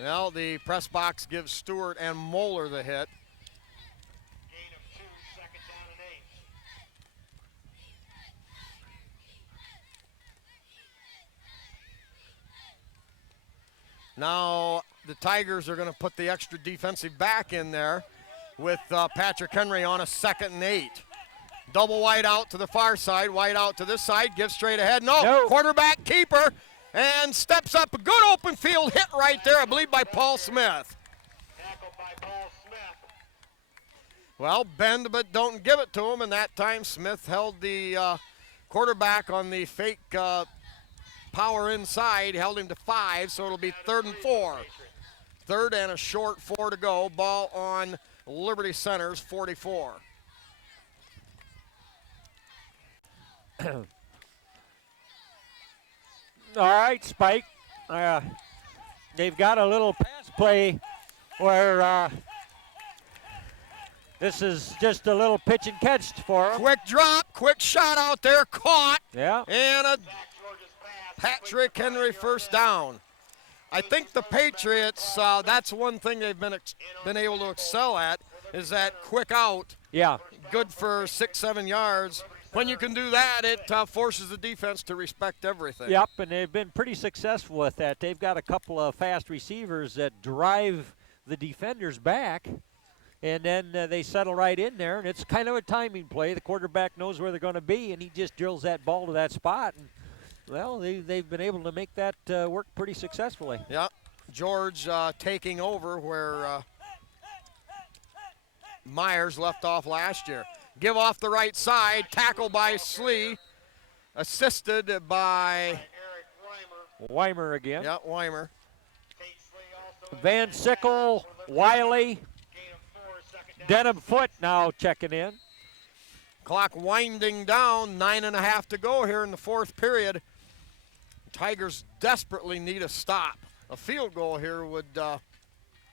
Well, the press box gives Stewart and Moeller the hit. Gain of 2, second down and 8. Now the Tigers are going to put the extra defensive back in there with Patrick Henry on a 2nd and 8. Double wide out to the far side, wide out to this side, gives straight ahead. No. Quarterback keeper, and steps up. A good open field hit right there, I believe, by Paul Smith. Tackled by Paul Smith. Well, bend but don't give it to him, and that time Smith held the quarterback on the fake power inside, held him to 5, so it'll be 3rd and 4. 3rd and a short 4 to go. Ball on Liberty Center's 44. All right, Spike. They've got a little pass play where this is just a little pitch and catch for them. Quick drop, quick shot out there, caught. Yeah. And a Patrick Henry first down. I think the Patriots, that's one thing they've been able to excel at, is that quick out. Yeah. Good for 6-7 yards. when you can do that, it forces the defense to respect everything. Yep, and they've been pretty successful with that. They've got a couple of fast receivers that drive the defenders back, and then they settle right in there, and it's kind of a timing play. The quarterback knows where they're going to be, and he just drills that ball to that spot. And, well, they've been able to make that work pretty successfully. Yeah, George taking over where Myers left off last year. Give off the right side, tackle by Slee, assisted by Eric Weimer. Weimer again. Yeah, Weimer. Tate Slee also in Van the Sickle, for Liberty. Wiley, Gain of 4, second down. Denham Foot now checking in. Clock winding down, 9.5 to go here in the fourth period. Tigers desperately need a stop. A field goal here would,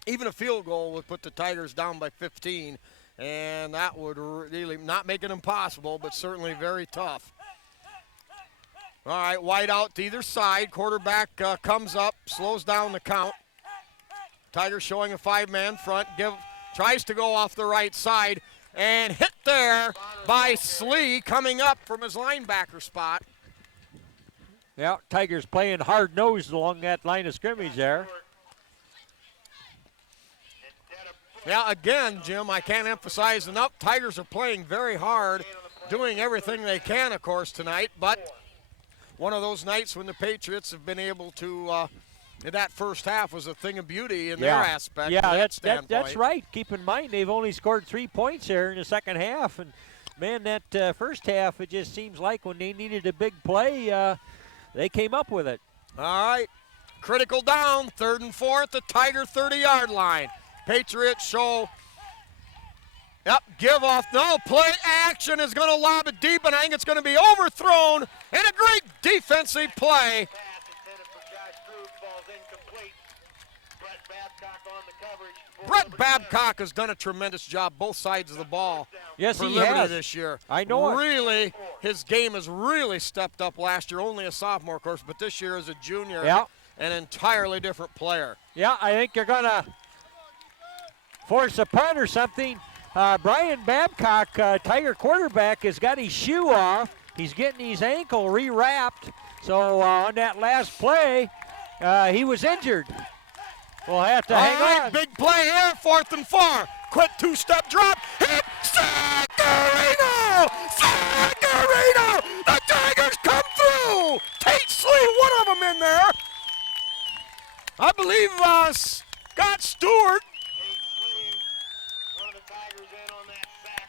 even a field goal would put the Tigers down by 15. And that would really not make it impossible, but certainly very tough. All right, wide out to either side. Quarterback comes up, slows down the count. Tigers showing a 5-man front. Tries to go off the right side and hit there by Slee coming up from his linebacker spot. Yeah, Tigers playing hard-nosed along that line of scrimmage there. Yeah, again, Jim, I can't emphasize enough. Tigers are playing very hard, doing everything they can, of course, tonight. But one of those nights when the Patriots have been able to, that first half was a thing of beauty in their aspect. Yeah, that's right. Keep in mind they've only scored 3 points here in the second half. And, man, that first half, it just seems like when they needed a big play, they came up with it. All right, critical down, 3rd and 4 at the Tiger 30-yard line. Patriots show, give off, no, play action is going to lob it deep, and I think it's going to be overthrown, and a great defensive play. Pass intended for Josh Cruz falls incomplete. Brett Babcock on the coverage. for Brett Liberty Babcock has done a tremendous job both sides of the ball Yes, for he Liberty has. this year. I know it. Really, his game has really stepped up last year, only a sophomore, of course, but this year as a junior, Yeah. an entirely different player. Yeah, I think you're going to force a punt or something. Brian Babcock, Tiger quarterback, has got his shoe off. He's getting his ankle rewrapped. So on that last play, he was injured. We'll have to hang All right, on. big play here, 4th and 4. Quick 2-step drop. Hit Sagarino! Sagarino! The Tigers come through! Tate Slee, one of them in there. I believe Scott Stewart. Tate Slee, one of the Tigers in on that sack.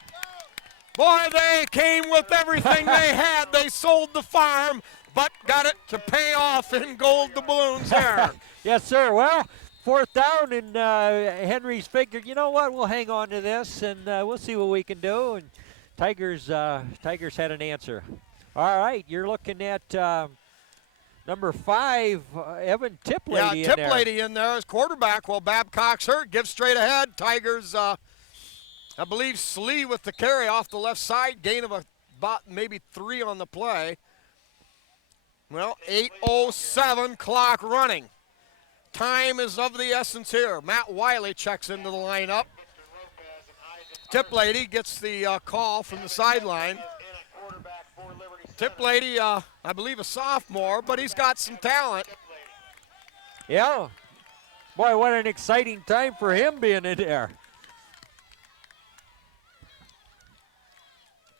Boy, they came with everything they had. They sold the farm, but got it to pay off in gold doubloons there. Yes, sir. Well, 4th down, and Henry's figured, you know what, we'll hang on to this, and we'll see what we can do. And Tigers had an answer. All right, you're looking at number 5, Evan Tiplady in there. Tiplady in there as quarterback while Babcock's hurt. Gives straight ahead. Tigers, I believe Slee with the carry off the left side. Gain of about maybe 3 on the play. Well, 8:07 clock running. Time is of the essence here. Matt Wiley checks into the lineup. Tiplady gets the call from the sideline. In at quarterback for Liberty Center. Tiplady, I believe a sophomore, but he's got some talent. Yeah. Boy, what an exciting time for him being in there.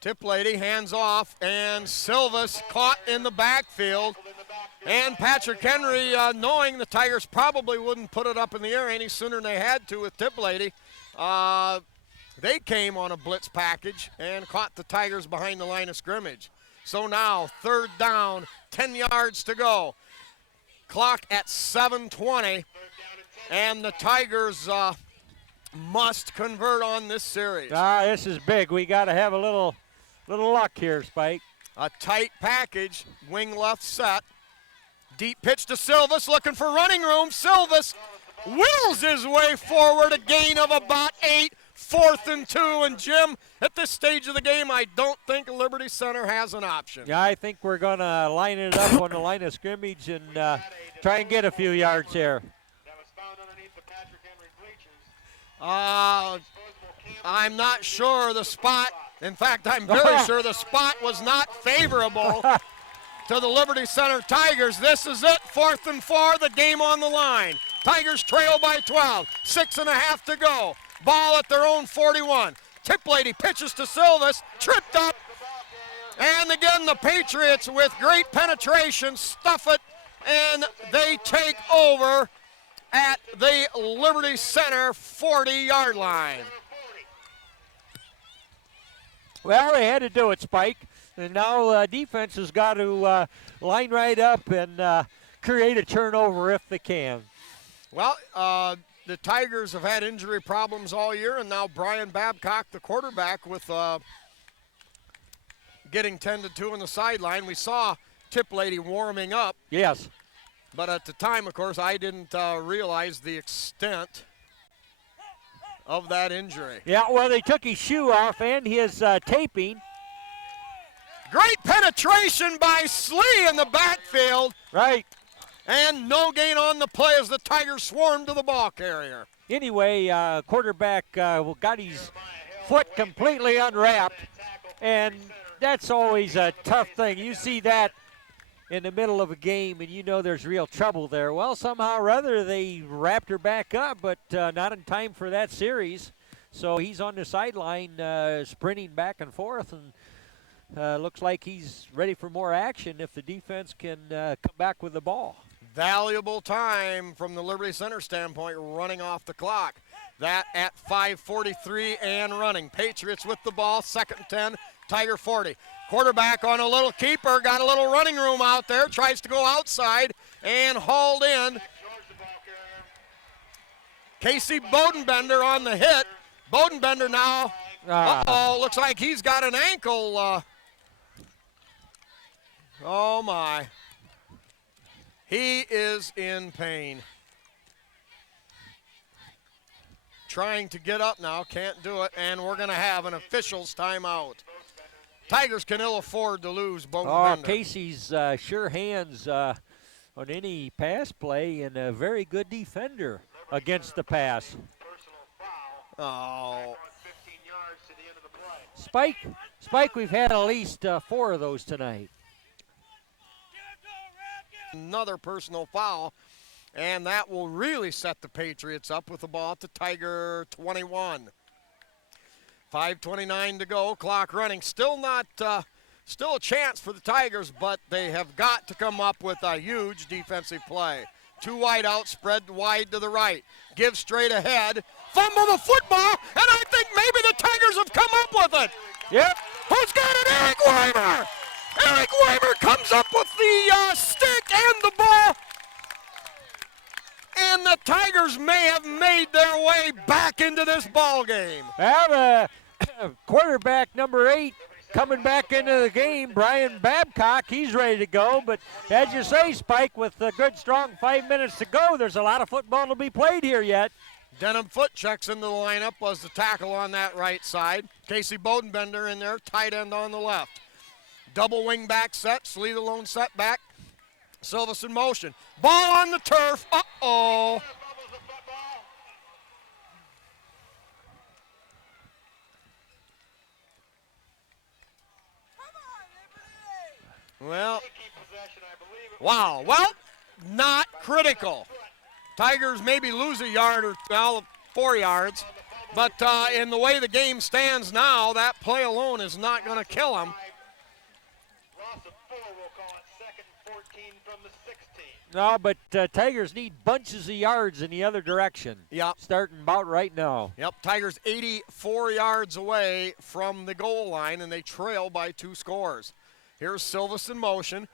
Tiplady hands off, and Silvas caught in the backfield. And Patrick Henry, knowing the Tigers probably wouldn't put it up in the air any sooner than they had to with Tiplady, they came on a blitz package and caught the Tigers behind the line of scrimmage. So now 3rd down, 10 yards to go. Clock at 7:20, and the Tigers must convert on this series. This is big. We got to have a little luck here, Spike. A tight package, wing left set. Deep pitch to Silvas, looking for running room. Silvas wheels his way forward, a gain of about 8, 4th and 2. And Jim, at this stage of the game, I don't think Liberty Center has an option. Yeah, I think we're going to line it up on the line of scrimmage and try and get a few yards here. That was found underneath the Patrick Henry bleachers. I'm not sure. The spot In fact, I'm very sure the spot was not favorable to the Liberty Center Tigers. This is it, 4th and 4, the game on the line. Tigers trail by 12, 6.5 to go. Ball at their own 41. Tiplady pitches to Silvis, tripped up, and again the Patriots with great penetration stuff it, and they take over at the Liberty Center 40-yard line. Well, they had to do it, Spike. And now defense has got to line right up and create a turnover if they can. Well, the Tigers have had injury problems all year, and now Brian Babcock, the quarterback, with getting tended to on the sideline. We saw Tiplady warming up. Yes. But at the time, of course, I didn't realize the extent of that injury. Yeah, well, they took his shoe off and his taping. Great penetration by Slee in the backfield. Right. And no gain on the play as the Tigers swarmed to the ball carrier. Anyway, quarterback got his foot completely unwrapped, and that's always a tough thing. You see that in the middle of a game, and you know there's real trouble there. Well, somehow or other, they wrapped her back up, but not in time for that series. So he's on the sideline sprinting back and forth, and looks like he's ready for more action if the defense can come back with the ball. Valuable time from the Liberty Center standpoint, running off the clock. That at 5:43 and running. Patriots with the ball, 2nd and 10, Tiger 40. Quarterback on a little keeper, got a little running room out there, tries to go outside and hauled in. Casey Bodenbender on the hit. Bodenbender now, looks like he's got an ankle. Oh my. He is in pain. Trying to get up now, can't do it, and we're going to have an official's timeout. Tigers can ill afford to lose Bodenbender. Casey's sure hands on any pass play, and a very good defender against the pass. Oh. Spike, we've had at least 4 of those tonight. Another personal foul, and that will really set the Patriots up with the ball at the Tiger 21. 5:29 to go, clock running. Still a chance for the Tigers, but they have got to come up with a huge defensive play. 2 wide out, spread wide to the right. Give straight ahead, fumble the football, and I think maybe the Tigers have come up with it. Yep. Who's got it? Eric Weimer. Eric Weimer comes up with the stick and the ball. And the Tigers may have made their way back into this ball game. Well, quarterback number 8 coming back into the game, Brian Babcock, he's ready to go. But as you say, Spike, with a good, strong 5 minutes to go, there's a lot of football to be played here yet. Denham Foot checks into the lineup, was the tackle on that right side. Casey Bodenbender in there, tight end on the left. Double wing back set, Slee the lone setback. Silvis in motion. Ball on the turf. Uh-oh. Well, wow. Well, not critical. Tigers maybe lose a yard or 4 yards, but in the way the game stands now, that play alone is not going to kill them. No, but Tigers need bunches of yards in the other direction. Yep. Starting about right now. Yep, Tigers 84 yards away from the goal line, and they trail by 2 scores. Here's Silvis in motion.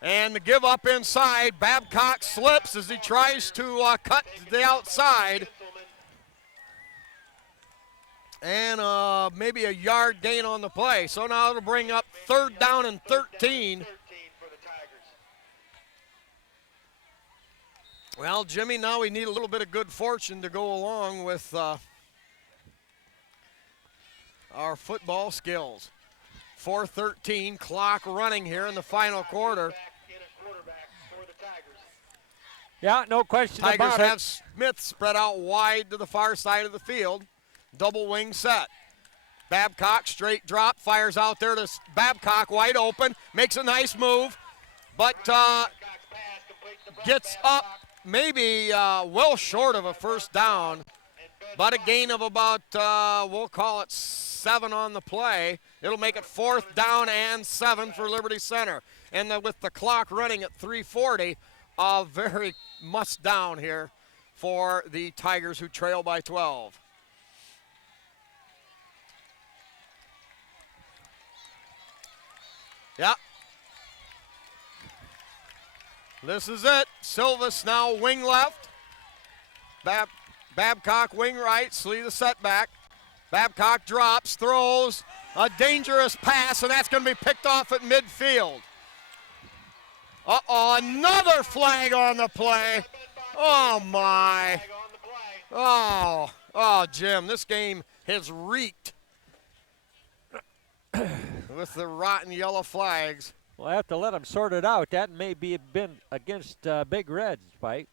And the give up inside. Babcock slips as he tries to cut to the outside. And maybe a yard gain on the play. So now it'll bring up 3rd down and 13. Well, Jimmy, now we need a little bit of good fortune to go along with our football skills. 4:13, clock running here in the final quarter. Yeah, no question about it. Tigers have Smith spread out wide to the far side of the field. Double wing set. Babcock, straight drop, fires out there to Babcock, wide open, makes a nice move, but gets up maybe well short of a first down, but a gain of about, we'll call it 7 on the play. It'll make it 4th down and 7 for Liberty Center. And with the clock running at 3:40, very much down here for the Tigers, who trail by 12. Yep. This is it. Silvas now wing left. Babcock wing right. Slee the setback. Babcock drops, throws a dangerous pass, and that's going to be picked off at midfield. Uh-oh, another flag on the play. Oh, my. Oh, Jim, this game has reeked with the rotten yellow flags. We'll have to let them sort it out. That may be been against Big Red, Spike.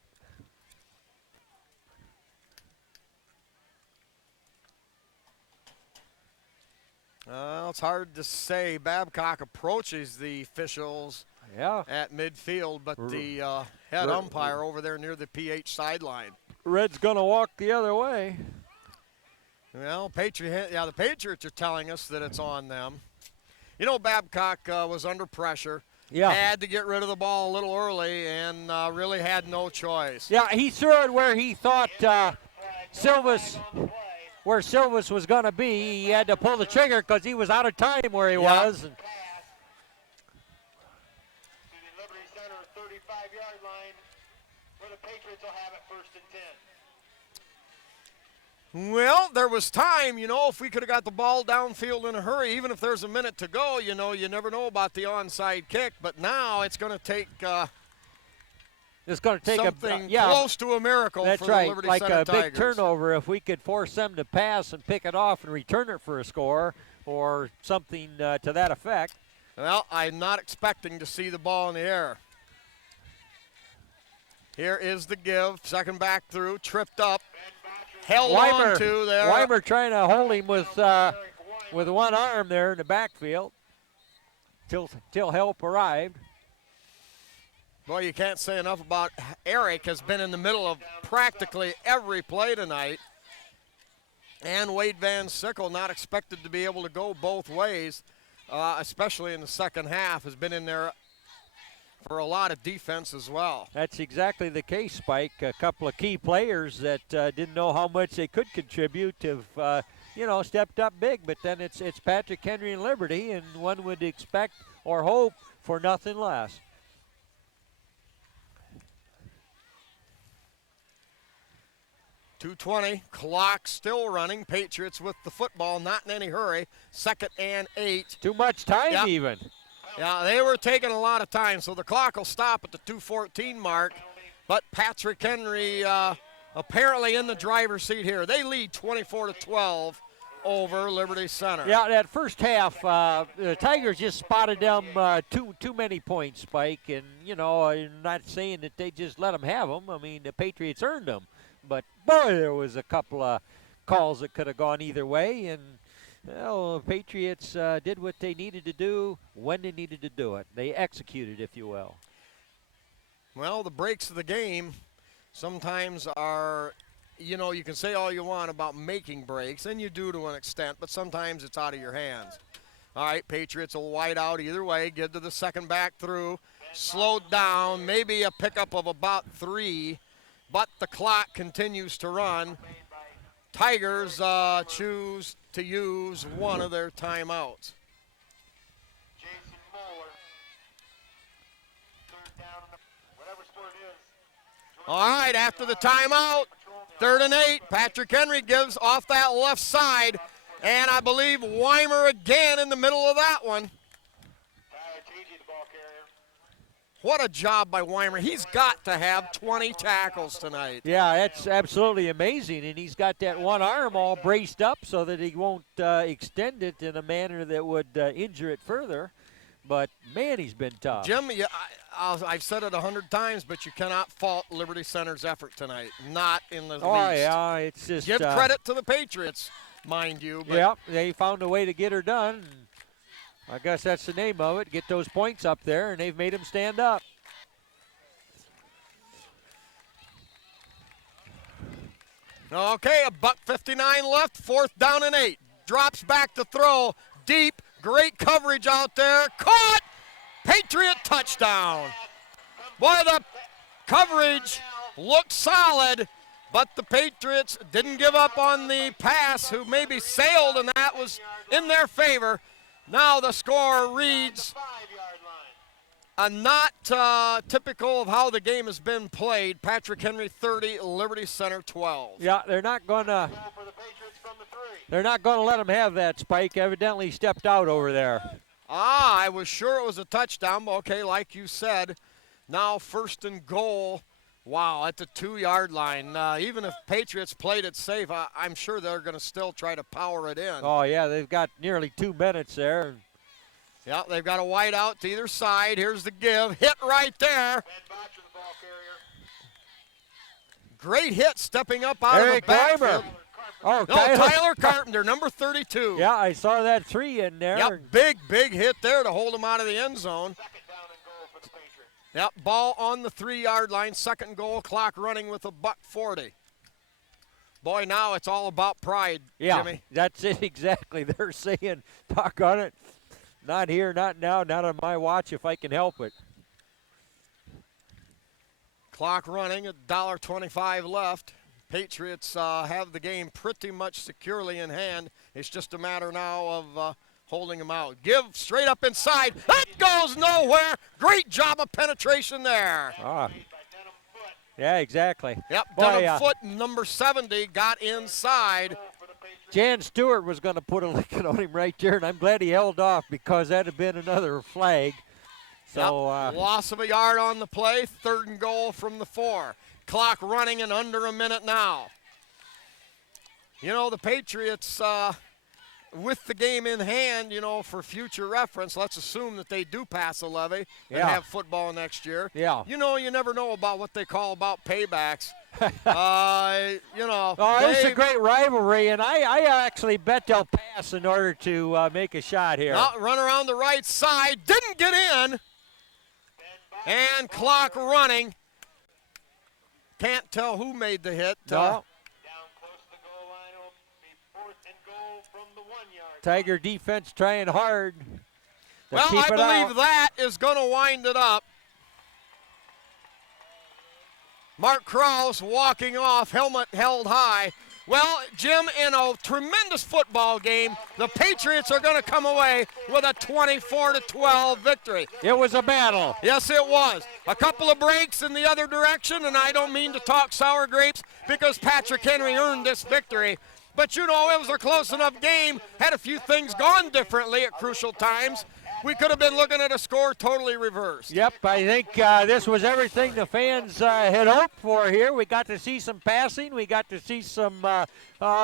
Well, it's hard to say. Babcock approaches the officials at midfield, but the head umpire over there near the PH sideline. Red's going to walk the other way. Well, the Patriots are telling us that it's on them. You know, Babcock was under pressure. Yeah. Had to get rid of the ball a little early and really had no choice. Yeah, he threw it where he thought Silvas was going to be. He had to pull the trigger because he was out of time where he was. And To the Liberty Center 35-yard line, where the Patriots will have it 1st and 10. Well, there was time, if we could have got the ball downfield in a hurry, even if there's a minute to go, you never know about the onside kick. But now it's going to take something close to a miracle for the Liberty Center Tigers. Like a big turnover. If we could force them to pass and pick it off and return it for a score or something to that effect. Well, I'm not expecting to see the ball in the air. Here is the give. Second back through, tripped up. Held on to there. Weimer trying to hold him with one arm there in the backfield till help arrived. Boy, you can't say enough about Eric. Has been in the middle of practically every play tonight. And Wade Van Sickle, not expected to be able to go both ways, especially in the second half, has been in there for a lot of defense as well. That's exactly the case, Spike. A couple of key players that didn't know how much they could contribute have, stepped up big. But then it's Patrick Henry and Liberty, and one would expect or hope for nothing less. .220, clock still running. Patriots with the football, not in any hurry. 2nd and 8. Too much time even. Yeah, they were taking a lot of time, so the clock will stop at the 2:14 mark. But Patrick Henry apparently in the driver's seat here. They lead 24-12 over Liberty Center. Yeah, that first half, the Tigers just spotted them too many points, Spike. And, I'm not saying that they just let them have them. I mean, the Patriots earned them. But, boy, there was a couple of calls that could have gone either way. And, the Patriots did what they needed to do when they needed to do it. They executed, if you will. Well, the breaks of the game sometimes are, you can say all you want about making breaks, and you do to an extent, but sometimes it's out of your hands. All right, Patriots will wide out either way, get to the second back through, slowed down, maybe a pickup of about 3, but the clock continues to run. Tigers choose to use one of their timeouts. Jason Moeller, 3rd down, whatever score it is. All right, after the timeout, 3rd and 8. Patrick Henry gives off that left side, and I believe Weimer again in the middle of that one. Tyler Teege, the ball carrier. What a job by Weimer. He's got to have 20 tackles tonight. Yeah, that's absolutely amazing, and he's got that one arm all braced up so that he won't extend it in a manner that would injure it further. But, man, he's been tough. Jim, I've said it 100 times, but you cannot fault Liberty Center's effort tonight. Not in the least. Oh, yeah, it's just... Give credit to the Patriots. mind you. But Yeah, they found a way to get her done. And I guess that's the name of it. Get those points up there, and they've made them stand up. Okay, $1:59 left, 4th down and 8. Drops back to throw, deep, great coverage out there. Caught! Patriot touchdown. Boy, the coverage looked solid, but the Patriots didn't give up on the pass, who maybe sailed, and that was in their favor. Now the score reads 5-yard line. not typical of how the game has been played. Patrick Henry 30, Liberty Center 12. Yeah, they're not gonna Goal for the Patriots from the 3. they're not gonna let them have that. Spike evidently stepped out over there. I was sure it was a touchdown, but okay, like you said, now 1st and goal. Wow, at the 2-yard line. Even if Patriots played it safe, I'm sure they're going to still try to power it in. Oh yeah, they've got nearly 2 minutes there. Yeah, they've got a wide out to either side. Here's the give. Hit right there. Ben Botcher, the ball carrier. Great hit stepping up out Eric of the backfield. Weimer. Oh, No, Tyler Carpenter, number 32. Yeah, I saw that 3 in there. Yep, big hit there to hold him out of the end zone. 2nd down and goal for the Patriots. Yep, ball on the 3-yard line, 2nd goal, clock running with $1:40. Boy, now it's all about pride, Yeah, Jimmy. that's it exactly. They're saying, doggone it, not here, not now, not on my watch if I can help it. Clock running, $1.25 left. Patriots have the game pretty much securely in hand. It's just a matter now of holding them out. Give straight up inside. That goes nowhere. Great job of penetration there. Ah, Made by Denham Foot. yeah, exactly. Yep, Boy, Denham Foot, number 70, got inside. Goal for the Patriots. Jan Stewart was going to put a licking on him right there, and I'm glad he held off because that'd have been another flag. So, Yep, loss of a yard on the play, 3rd and goal from the 4. Clock running and under a minute now. You know, the Patriots, with the game in hand, you know, for future reference, let's assume that they do pass a levy and Yeah. have football next year. Yeah. You know, you never know about what they call about paybacks. You know. oh, it's they- a great rivalry, and I actually bet they'll pass in order to make a shot here. Now, run around the right side, didn't get in, and clock running. Can't tell who made the hit. No. Down close to the goal line. It'll be 4th and goal from the 1-yard Tiger defense trying hard to Well, keep I it believe out. that is going to wind it up. Mark Krause walking off, helmet held high. Well, Jim, in a tremendous football game, the Patriots are going to come away with a 24-12 victory. It was a battle. Yes, it was. A couple of breaks in the other direction, and I don't mean to talk sour grapes because Patrick Henry earned this victory. But, you know, it was a close enough game. Had a few things gone differently at crucial times. We could have been looking at a score totally reversed. Yep, I think this was everything the fans had hoped for here. We got to see some passing. We got to see some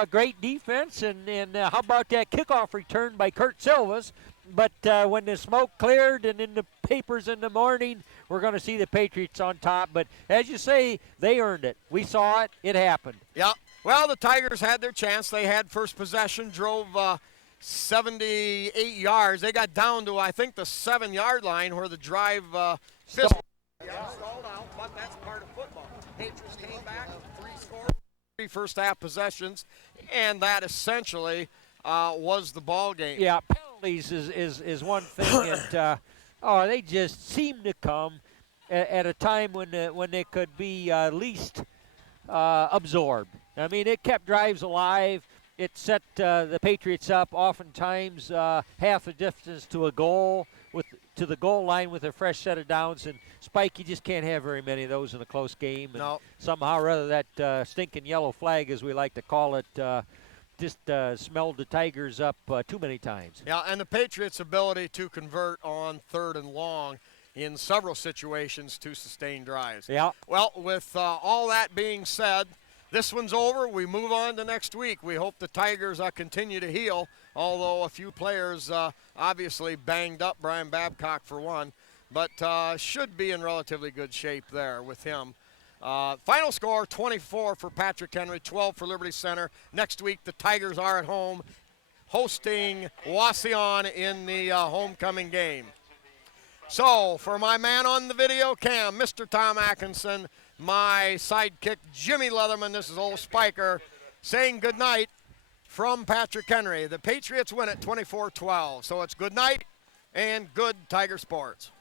great defense. And how about that kickoff return by Kurt Silvas? But when the smoke cleared and in the papers in the morning, we're going to see the Patriots on top. But as you say, they earned it. We saw it. It happened. Yep. Well, the Tigers had their chance. They had first possession, drove 78 yards. They got down to, I think, the 7-yard line where the drive stalled out, but that's part of football. Patriots came back, 3 scores, 3 first-half possessions, and that essentially was the ball game. Yeah, penalties is one thing, and they just seem to come at a time when they could be least absorbed. I mean, it kept drives alive. It set the Patriots up oftentimes half the distance to a goal, to the goal line with a fresh set of downs. And Spike, you just can't have very many of those in a close game. And No. somehow or other that stinking yellow flag, as we like to call it, just smelled the Tigers up too many times. Yeah, and the Patriots' ability to convert on 3rd and long in several situations to sustain drives. Yeah. Well, with all that being said, this one's over. We move on to next week. We hope the Tigers continue to heal, although a few players obviously banged up, Brian Babcock for one, but should be in relatively good shape there with him. Final score, 24 for Patrick Henry, 12 for Liberty Center. Next week, the Tigers are at home hosting Wauseon in the homecoming game. So, for my man on the video cam, Mr. Tom Atkinson, my sidekick, Jimmy Leatherman, this is old Spiker, saying good night from Patrick Henry. The Patriots win it 24-12. So it's good night and good Tiger Sports.